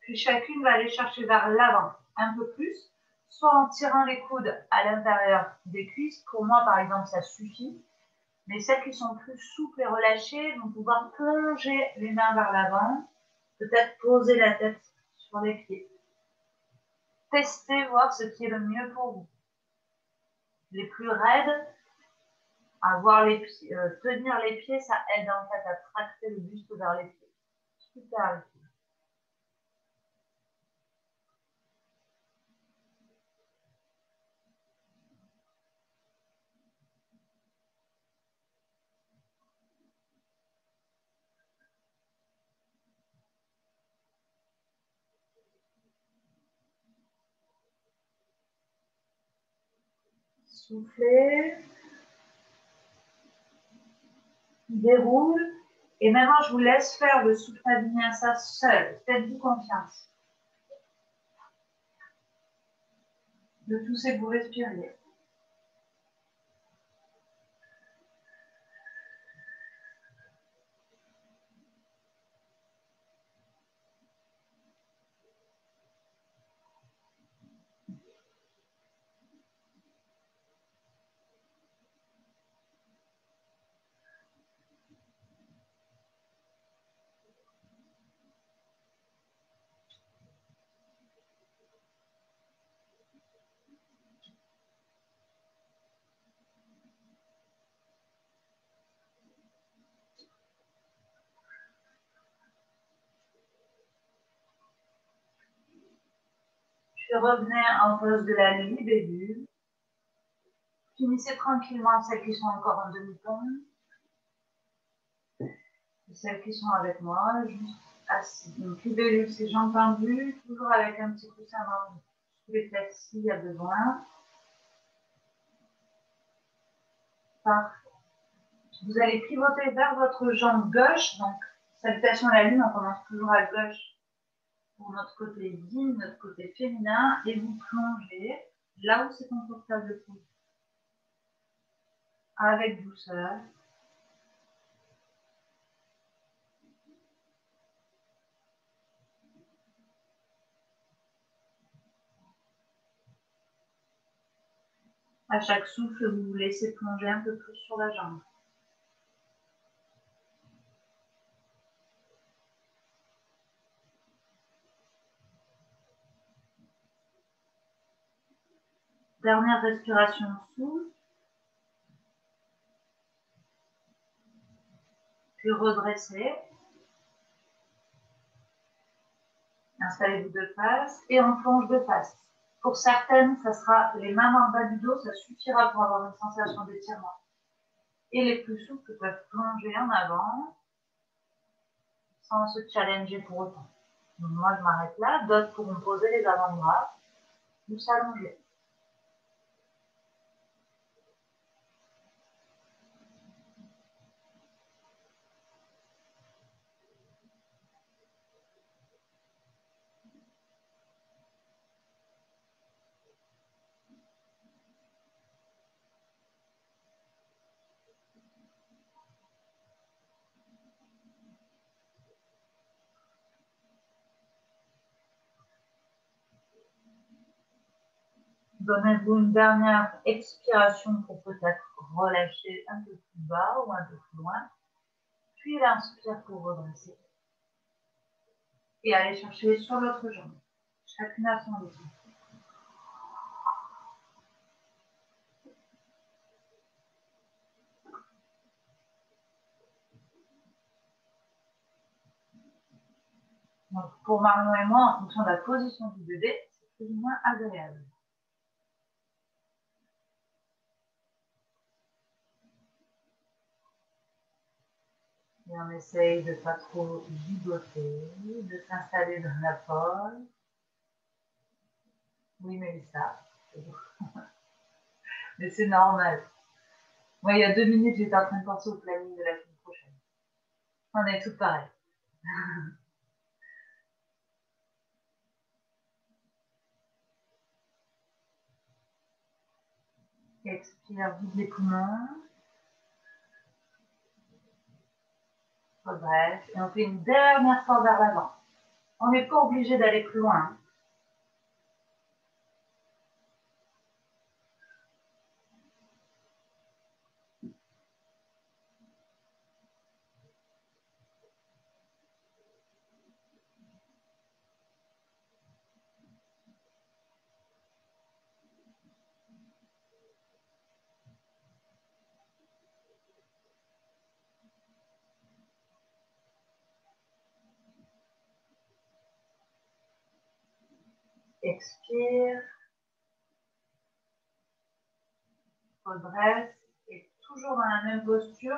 Puis chacune va aller chercher vers l'avant un peu plus, soit en tirant les coudes à l'intérieur des cuisses. Pour moi, par exemple, ça suffit. Mais celles qui sont plus souples et relâchées vont pouvoir plonger les mains vers l'avant, peut-être poser la tête sur les pieds. Testez, voir ce qui est le mieux pour vous. Les plus raides, avoir les pieds, tenir les pieds, ça aide en fait à tracter le buste vers les pieds. Super. Soufflez. Déroule. Et maintenant, je vous laisse faire le Supta Vinyasa seul. Faites-vous confiance. De tout ce que vous respiriez. Puis revenez en pose de la libellule. Finissez tranquillement celles qui sont encore en demi-pont. Et celles qui sont avec moi, juste assises. Donc libellule, c'est jambes tendues, toujours avec un petit coussin dans les têtes s'il y a besoin. Parfait. Vous allez pivoter vers votre jambe gauche. Donc, salutation à la lune, on commence toujours à gauche pour notre côté yin, notre côté féminin. Et vous plongez là où c'est confortable pour vous. Avec douceur. À chaque souffle, vous vous laissez plonger un peu plus sur la jambe. Dernière respiration souffle. Puis redressez. Installez-vous de face et on plonge de face. Pour certaines, ça sera les mains en bas du dos, ça suffira pour avoir une sensation d'étirement. Et les plus souples peuvent plonger en avant sans se challenger pour autant. Donc moi, je m'arrête là. D'autres pourront poser les avant-bras ou s'allonger. Donnez-vous une dernière expiration pour peut-être relâcher un peu plus bas ou un peu plus loin. Puis l'inspire pour redresser. Et aller chercher sur l'autre jambe. Chacune à son rythme. Donc, pour Marion et moi, en fonction de la position du bébé, c'est plus ou moins agréable. Et on essaye de ne pas trop gigoter, de s'installer dans la pose. Oui, Mélissa. Mais c'est normal. Moi, il y a 2 minutes, j'étais en train de penser au planning de la semaine prochaine. On est tous pareils. Expire, vide les poumons. Redresse. Et on fait une dernière fois vers l'avant. On n'est pas obligé d'aller plus loin. Expire. Redresse. Et toujours dans la même posture.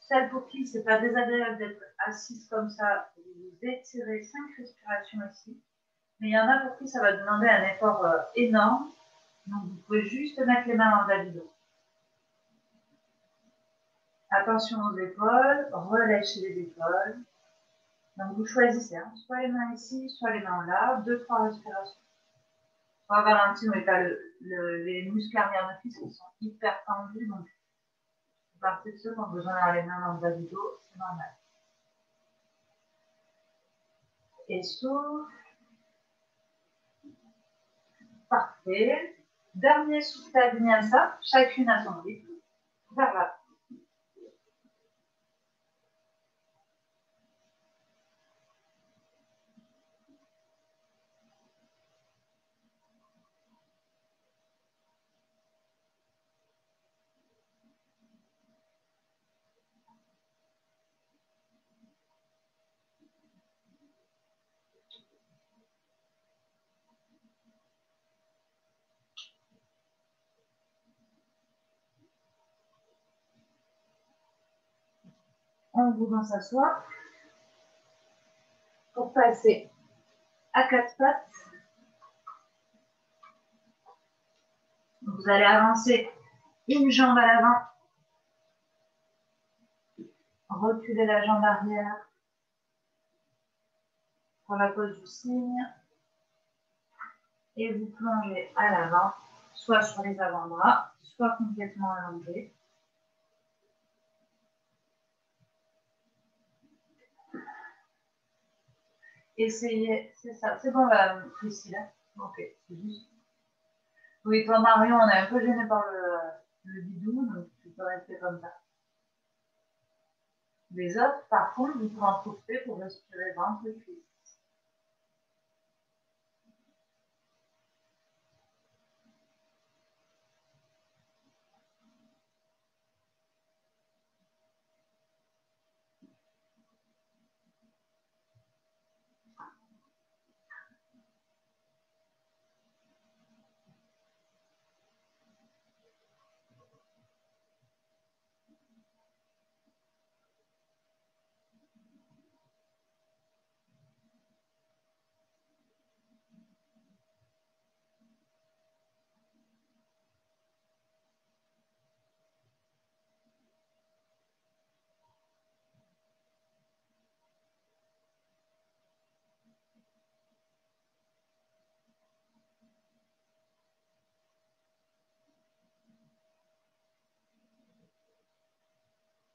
Celle pour qui c'est pas désagréable d'être assise comme ça, vous étirez 5 respirations ici. Mais il y en a pour qui ça va demander un effort énorme. Donc vous pouvez juste mettre les mains dans le bas du dos. Attention aux épaules, relâchez les épaules. Donc vous choisissez, hein, soit les mains ici, soit les mains là, 2-3 respirations. Soit Valentine, mais pas les muscles arrière de cuisse qui sont hyper tendus, donc c'est partie de ceux qui ont besoin d'avoir les mains dans le bas du dos, c'est normal. Et souffle. Parfait. Dernier souffle à Vinyasa, chacune à son rythme. Vers là. On vous s'asseoir pour passer à 4 pattes. Vous allez avancer une jambe à l'avant, reculer la jambe arrière pour la pose du cygne et vous plongez à l'avant, soit sur les avant-bras, soit complètement allongé. Essayez, c'est ça, c'est bon là, Priscilla. Ok, c'est juste. Oui, toi Marion, on est un peu gêné par le bidou, donc tu peux rester comme ça. Les autres, par contre, vous pouvez en profiter pour respirer ventre et cuisse.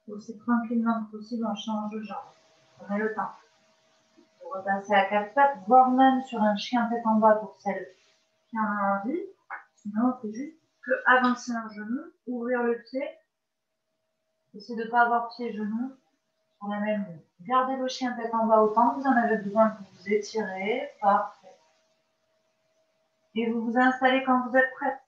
Aussi tranquillement que possible, on change de jambe. On a le temps. Vous repassez à 4 pattes, voire même sur un chien tête en bas pour celles qui en ont envie. Sinon, c'est juste que avancer un genou, ouvrir le pied. Essayez de ne pas avoir pied-genou sur la même ligne. Gardez le chien tête en bas autant que vous en avez besoin pour vous étirer. Parfait. Et vous vous installez quand vous êtes prête.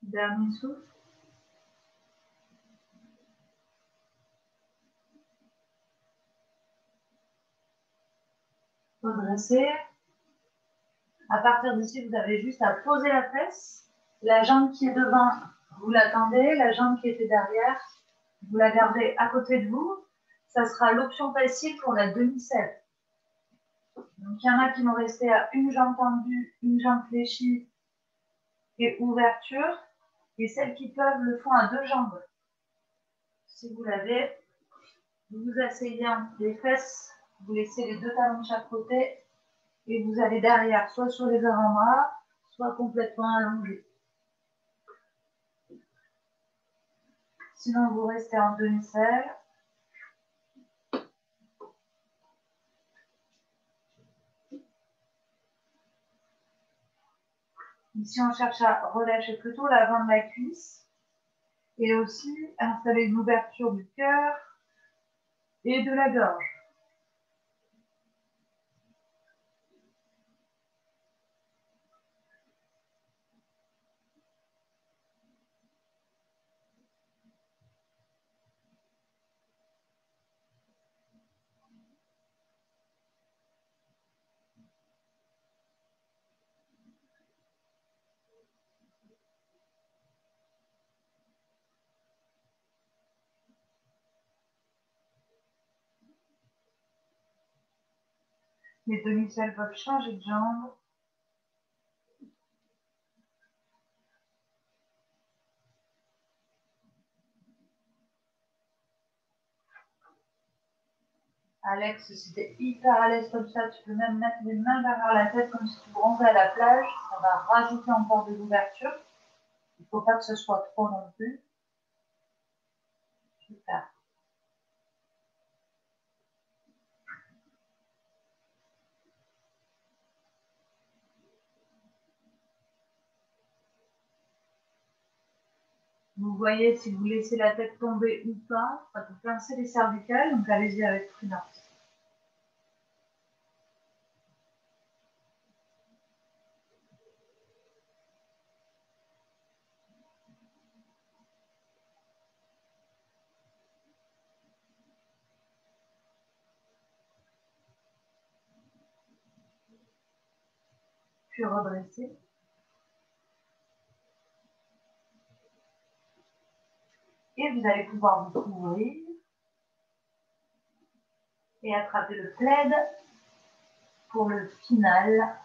Dernier souffle. Redressez. À partir d'ici, vous avez juste à poser la fesse. La jambe qui est devant, vous l'attendez. La jambe qui était derrière, vous la gardez à côté de vous. Ça sera l'option facile pour la demi-selle. Donc, il y en a qui vont rester à une jambe tendue, une jambe fléchie et ouverture. Et celles qui peuvent le font à deux jambes. Si vous l'avez, vous vous asseyez entre les fesses, vous laissez les deux talons de chaque côté et vous allez derrière, soit sur les avant-bras, soit complètement allongé. Sinon, vous restez en demi-selle. Ici, on cherche à relâcher plutôt l'avant de la cuisse et aussi installer une ouverture du cœur et de la gorge. Les demi-selles peuvent changer de jambe. Alex, si t'es hyper à l'aise comme ça, tu peux même mettre les mains derrière la tête comme si tu bronzais à la plage. Ça va rajouter encore de l'ouverture. Il ne faut pas que ce soit trop non plus. Super. Vous voyez si vous laissez la tête tomber ou pas, ça peut pincer les cervicales, donc allez-y avec prudence. Puis redresser. Et vous allez pouvoir vous couvrir et attraper le plaid pour le final.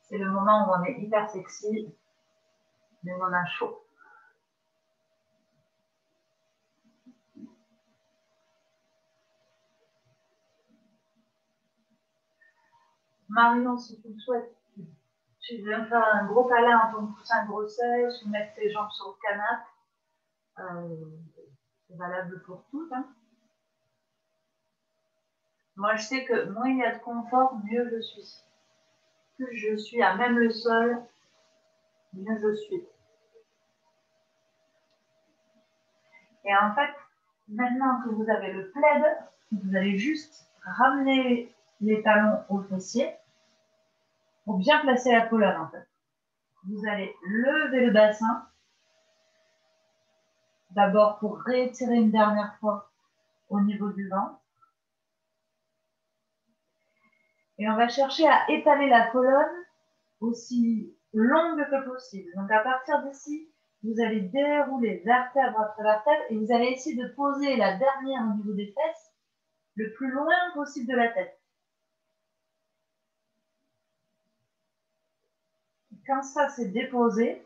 C'est le moment où on est hyper sexy, mais où on a chaud. Marion, si tu le souhaites, tu viens faire un gros câlin en ton coussin de grossesse ou mettre tes jambes sur le canapé. C'est valable pour toutes. Hein. Moi, je sais que moins il y a de confort, mieux je suis. Plus je suis à même le sol, mieux je suis. Et en fait, Maintenant que vous avez le plaid, vous allez juste ramener les talons au fessier pour bien placer la colonne en fait. Vous allez lever le bassin, d'abord pour réétirer une dernière fois au niveau du ventre. Et on va chercher à étaler la colonne aussi longue que possible. Donc à partir d'ici, vous allez dérouler vertèbre après vertèbre et vous allez essayer de poser la dernière au niveau des fesses le plus loin possible de la tête. Quand ça c'est déposé,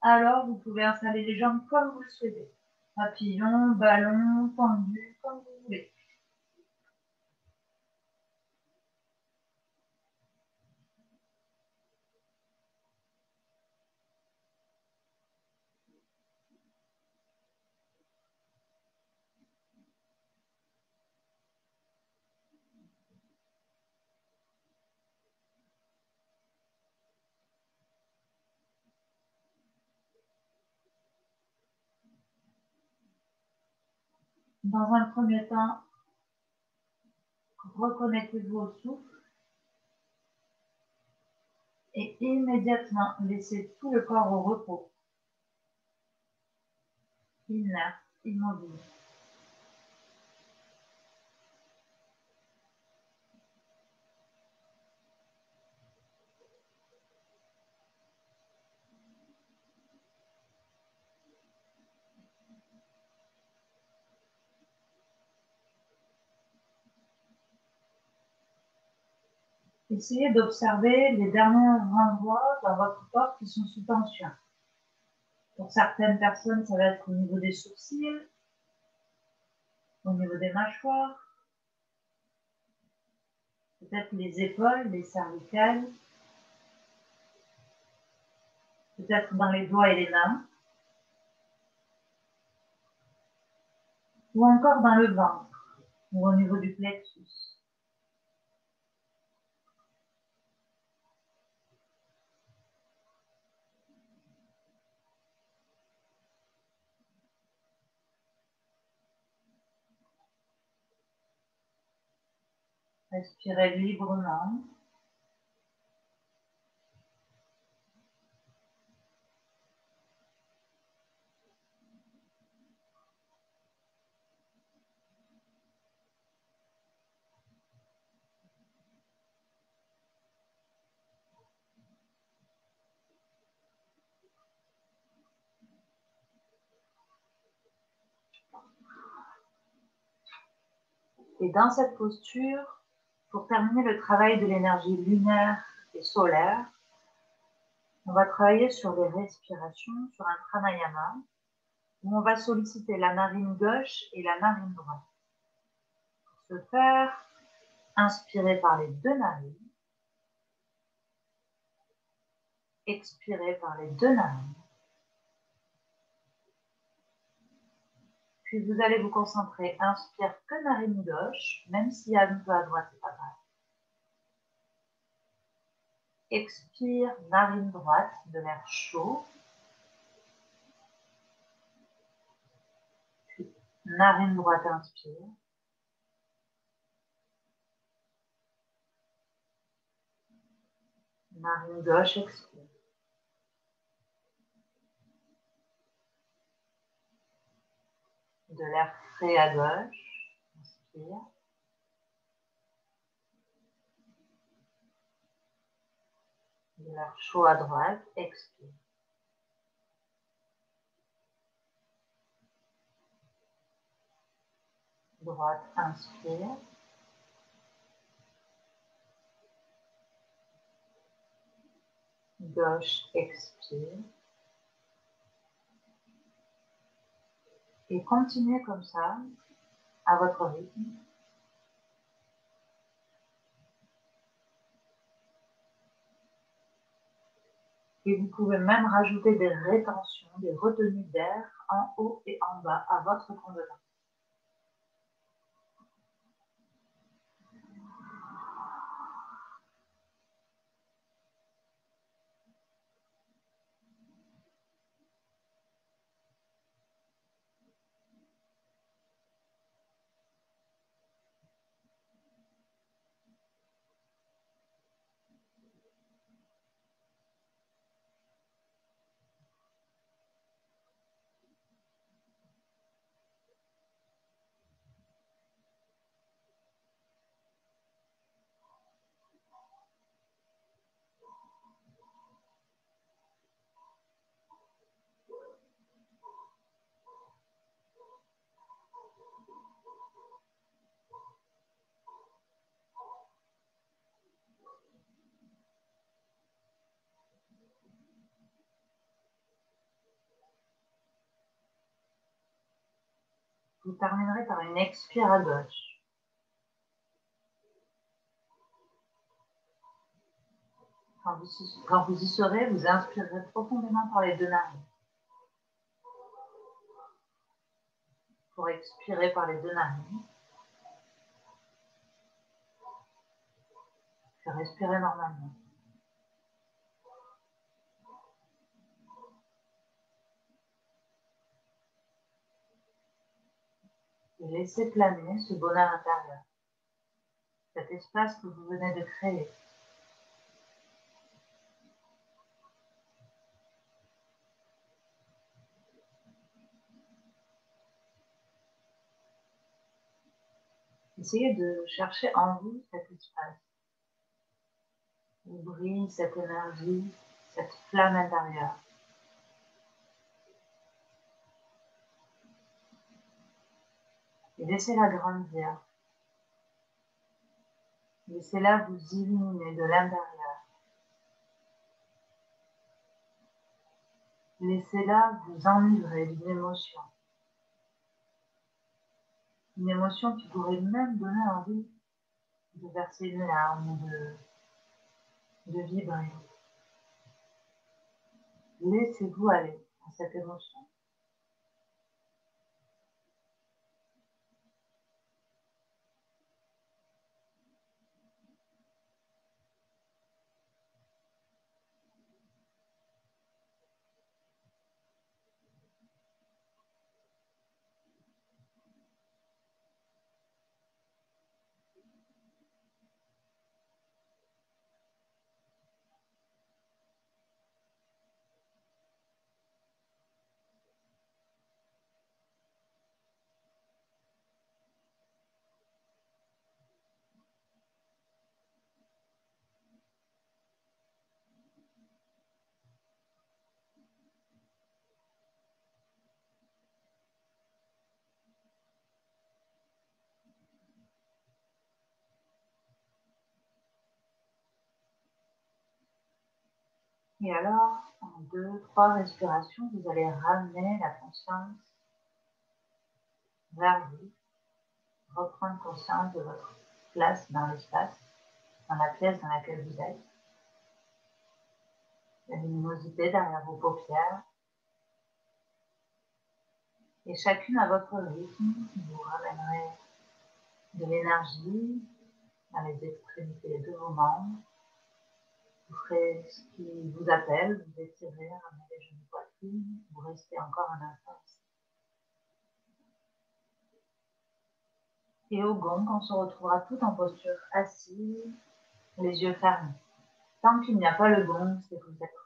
alors vous pouvez installer les jambes comme vous le souhaitez. Papillon, ballon, tendu, comme vous voulez. Dans un premier temps, reconnectez-vous au souffle et immédiatement laissez tout le corps au repos, inerte, immobile. Essayez d'observer les derniers endroits dans votre corps qui sont sous tension. Pour certaines personnes, ça va être au niveau des sourcils, au niveau des mâchoires, peut-être les épaules, les cervicales, peut-être dans les doigts et les mains, ou encore dans le ventre, ou au niveau du plexus. Respirez librement. Et dans cette posture, pour terminer le travail de l'énergie lunaire et solaire, on va travailler sur les respirations, sur un pranayama, où on va solliciter la narine gauche et la narine droite. Pour ce faire, inspirez par les deux narines, expirez par les deux narines. Puis vous allez vous concentrer, inspire que narine gauche, même s'il y a un peu à droite, c'est pas grave. Expire, narine droite, de l'air chaud. Puis narine droite, inspire. Narine gauche, expire. De l'air frais à gauche, inspire. De l'air chaud à droite, expire. Droite, inspire. Gauche, expire. Et continuez comme ça, à votre rythme. Et vous pouvez même rajouter des rétentions, des retenues d'air en haut et en bas à votre convenance. Vous terminerez par une expire à gauche. Quand vous y serez, vous inspirerez profondément par les deux narines. Pour expirer par les deux narines. Puis respirer normalement. Et laissez planer ce bonheur intérieur. Cet espace que vous venez de créer. Essayez de chercher en vous cet espace. Où brille cette énergie, cette flamme intérieure. Et laissez-la grandir. Laissez-la vous illuminer de l'intérieur. Laissez-la vous enivrer d'une émotion. Une émotion qui pourrait même donner envie de verser une larme ou de vibrer. Laissez-vous aller à cette émotion. Et alors, en 2-3 respirations, vous allez ramener la conscience vers vous, reprendre conscience de votre place dans l'espace, dans la pièce dans laquelle vous êtes, la luminosité derrière vos paupières, et chacune à votre rythme, vous ramènerez de l'énergie dans les extrémités de vos membres. Vous ferez ce qui vous appelle, vous étirez, ramenez les genoux poitrine, vous restez encore un instant ici. Et au gong, on se retrouvera tout en posture assise, les yeux fermés. Tant qu'il n'y a pas le gong, c'est que vous êtes tranquille.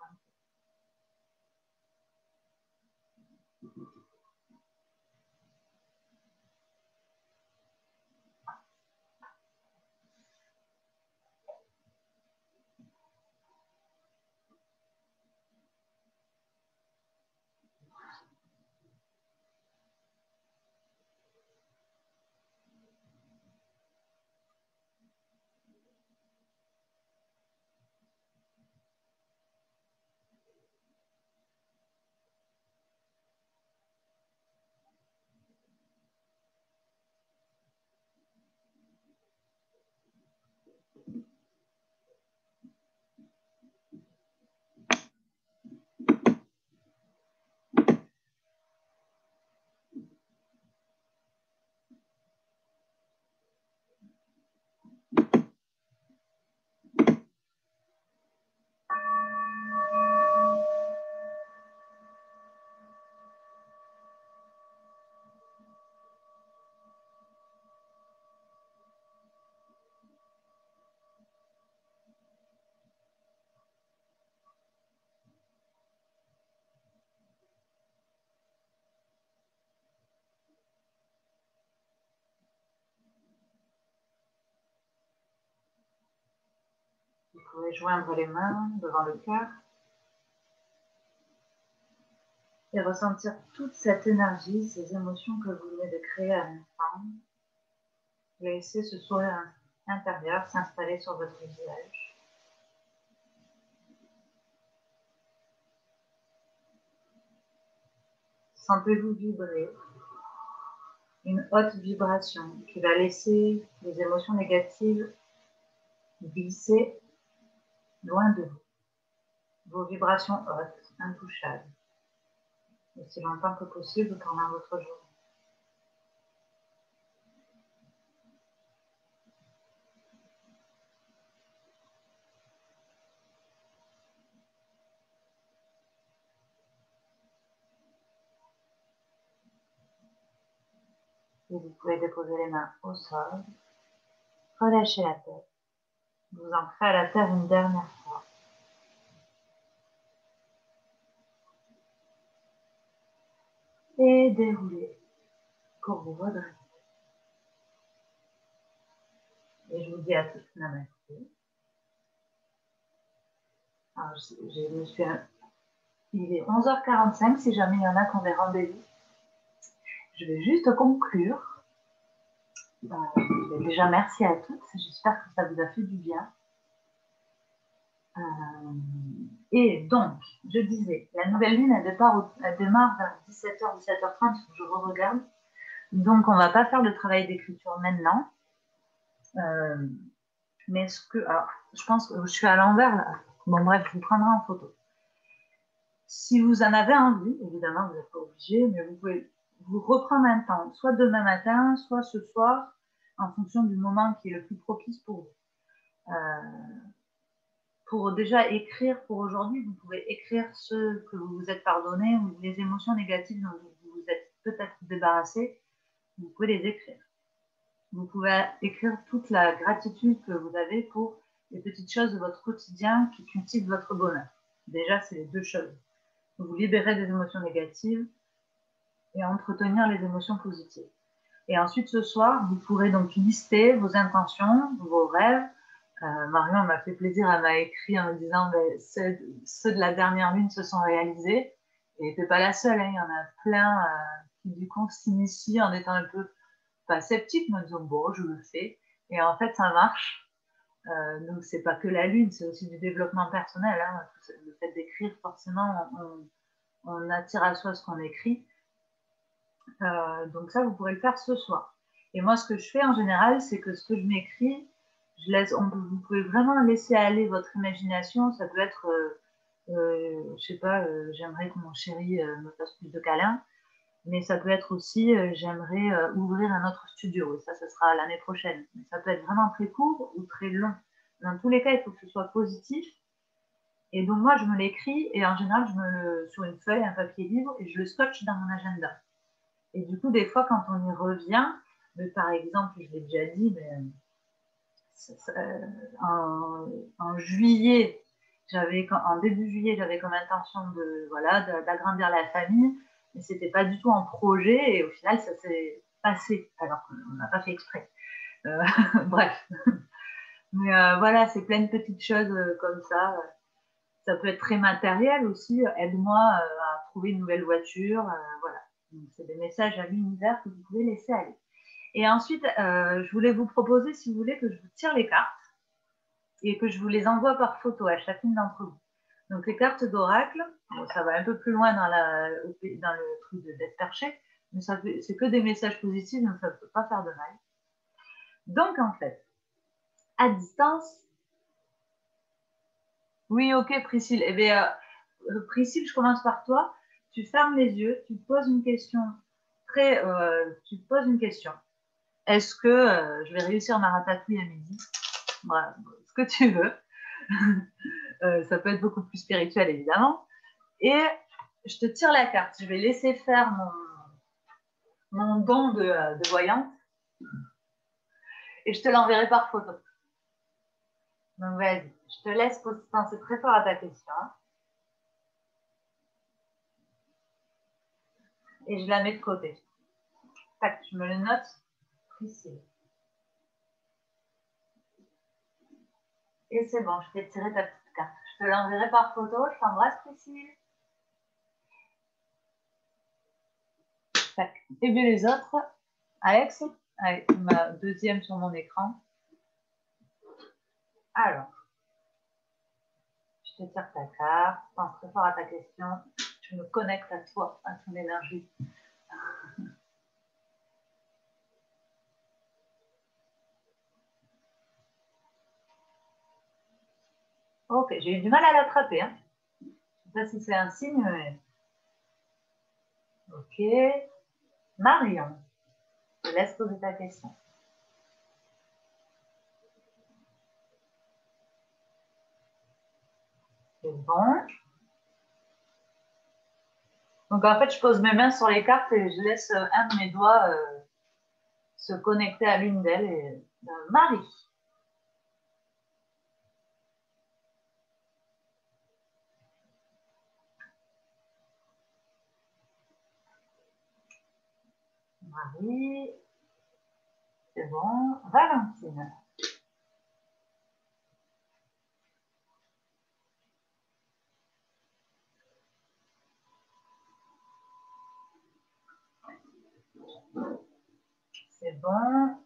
Vous pouvez joindre les mains devant le cœur et ressentir toute cette énergie, ces émotions que vous venez de créer à l'instant. Laissez ce sourire intérieur s'installer sur votre visage. Sentez-vous vibrer une haute vibration qui va laisser les émotions négatives glisser loin de vous. Vos vibrations hautes, intouchables, aussi longtemps que possible pendant votre journée. Et vous pouvez déposer les mains au sol, relâcher la tête, vous ancrez à la terre une dernière fois. Et déroulez pour vous redresser. Et je vous dis à tous namasté. Alors, il est 11h45 si jamais il y en a qui ont des rendez-vous. Je vais juste conclure. Déjà, merci à toutes. J'espère que ça vous a fait du bien. Et donc, je disais, la nouvelle lune, elle démarre vers 17h, 17h30, je regarde. Donc, on ne va pas faire le travail d'écriture maintenant. Mais alors, je pense que je suis à l'envers là. Bon, bref, je vous prendrai en photo. Si vous en avez envie, évidemment, vous n'êtes pas obligé, mais vous pouvez vous reprendre un temps, soit demain matin, soit ce soir, en fonction du moment qui est le plus propice pour vous. Pour déjà écrire pour aujourd'hui, vous pouvez écrire ce que vous vous êtes pardonné ou les émotions négatives dont vous vous êtes peut-être débarrassé, vous pouvez les écrire. Vous pouvez écrire toute la gratitude que vous avez pour les petites choses de votre quotidien qui cultivent votre bonheur. Déjà, c'est les deux choses. Vous libérez des émotions négatives et entretenir les émotions positives. Et ensuite, ce soir, vous pourrez donc lister vos intentions, vos rêves. Marion m'a fait plaisir, elle m'a écrit en me disant ceux de la dernière lune se sont réalisés. Et t'es pas la seule, hein, il y en a plein qui du coup s'initient en étant un peu pas sceptique, mais en disant bon, je le fais. Et en fait, ça marche. Donc, c'est pas que la lune, c'est aussi du développement personnel. Hein. Le fait d'écrire, forcément, on attire à soi ce qu'on écrit. Donc ça, vous pourrez le faire ce soir. Et moi, ce que je fais en général, c'est que ce que je m'écris, vous pouvez vraiment laisser aller votre imagination. Ça peut être, je sais pas, j'aimerais que mon chéri me fasse plus de câlins. Mais ça peut être aussi, j'aimerais ouvrir un autre studio. Et ça sera l'année prochaine. Mais ça peut être vraiment très court ou très long. Dans tous les cas, il faut que ce soit positif. Et donc, moi, je me l'écris et en général, sur une feuille, un papier libre, et je le scotche dans mon agenda. Et du coup, des fois, quand on y revient, mais par exemple, je l'ai déjà dit, mais en juillet, en début juillet, j'avais comme intention d'agrandir la famille, mais c'était pas du tout en projet, et au final, ça s'est passé, alors qu'on n'a pas fait exprès. Bref. Mais voilà, c'est plein de petites choses comme ça. Ça peut être très matériel aussi. Aide-moi à trouver une nouvelle voiture. Voilà. C'est des messages à l'univers que vous pouvez laisser aller. Et ensuite, je voulais vous proposer, si vous voulez, que je vous tire les cartes et que je vous les envoie par photo à chacune d'entre vous. Donc, les cartes d'oracle, ça va un peu plus loin dans le truc d'être perché, mais c'est que des messages positifs, donc ça ne peut pas faire de mal. Donc, en fait, à distance, oui, ok, Priscille. Eh bien, Priscille, je commence par toi. Tu fermes les yeux, tu poses une question. Tu poses une question. Est-ce que je vais réussir ma ratatouille à midi? Voilà, ce que tu veux. Ça peut être beaucoup plus spirituel, évidemment. Et je te tire la carte. Je vais laisser faire mon don de voyante. Et je te l'enverrai par photo. Donc, vas-y. Je te laisse penser très fort à ta question. Et je la mets de côté. Tac, je me le note. Priscille. Et c'est bon, je t'ai tiré ta petite carte. Je te l'enverrai par photo. Je t'embrasse, Priscille. Tac. Et bien les autres, Alex, allez, ma deuxième sur mon écran. Alors, je te tire ta carte. Pense très fort à ta question. Je me connecte à toi, à ton énergie. Ok, j'ai eu du mal à l'attraper. Hein. Je ne sais pas si c'est un signe, mais... Ok. Marion, je te laisse poser ta question. C'est bon. Donc en fait, je pose mes mains sur les cartes et je laisse un de mes doigts se connecter à l'une d'elles. Et Marie. Marie. C'est bon. Valentine. C'est bon.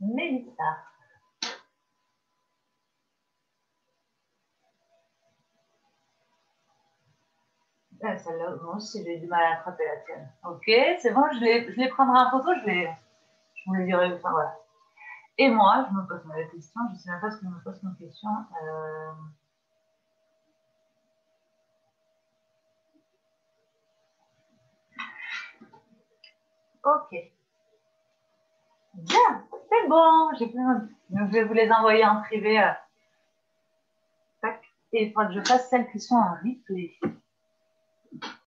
Mélissa. Celle-là, moi aussi, j'ai du mal à attraper la tienne. Ok, c'est bon, je les prendrai en photo, je vous les dirai. Enfin, voilà. Et moi, je me pose ma question, je ne sais même pas ce que je me pose comme question. Ok. Bien, c'est bon, j'ai plus. Donc, je vais vous les envoyer en privé. Tac. Et il faudra que je fasse celles qui sont en replay.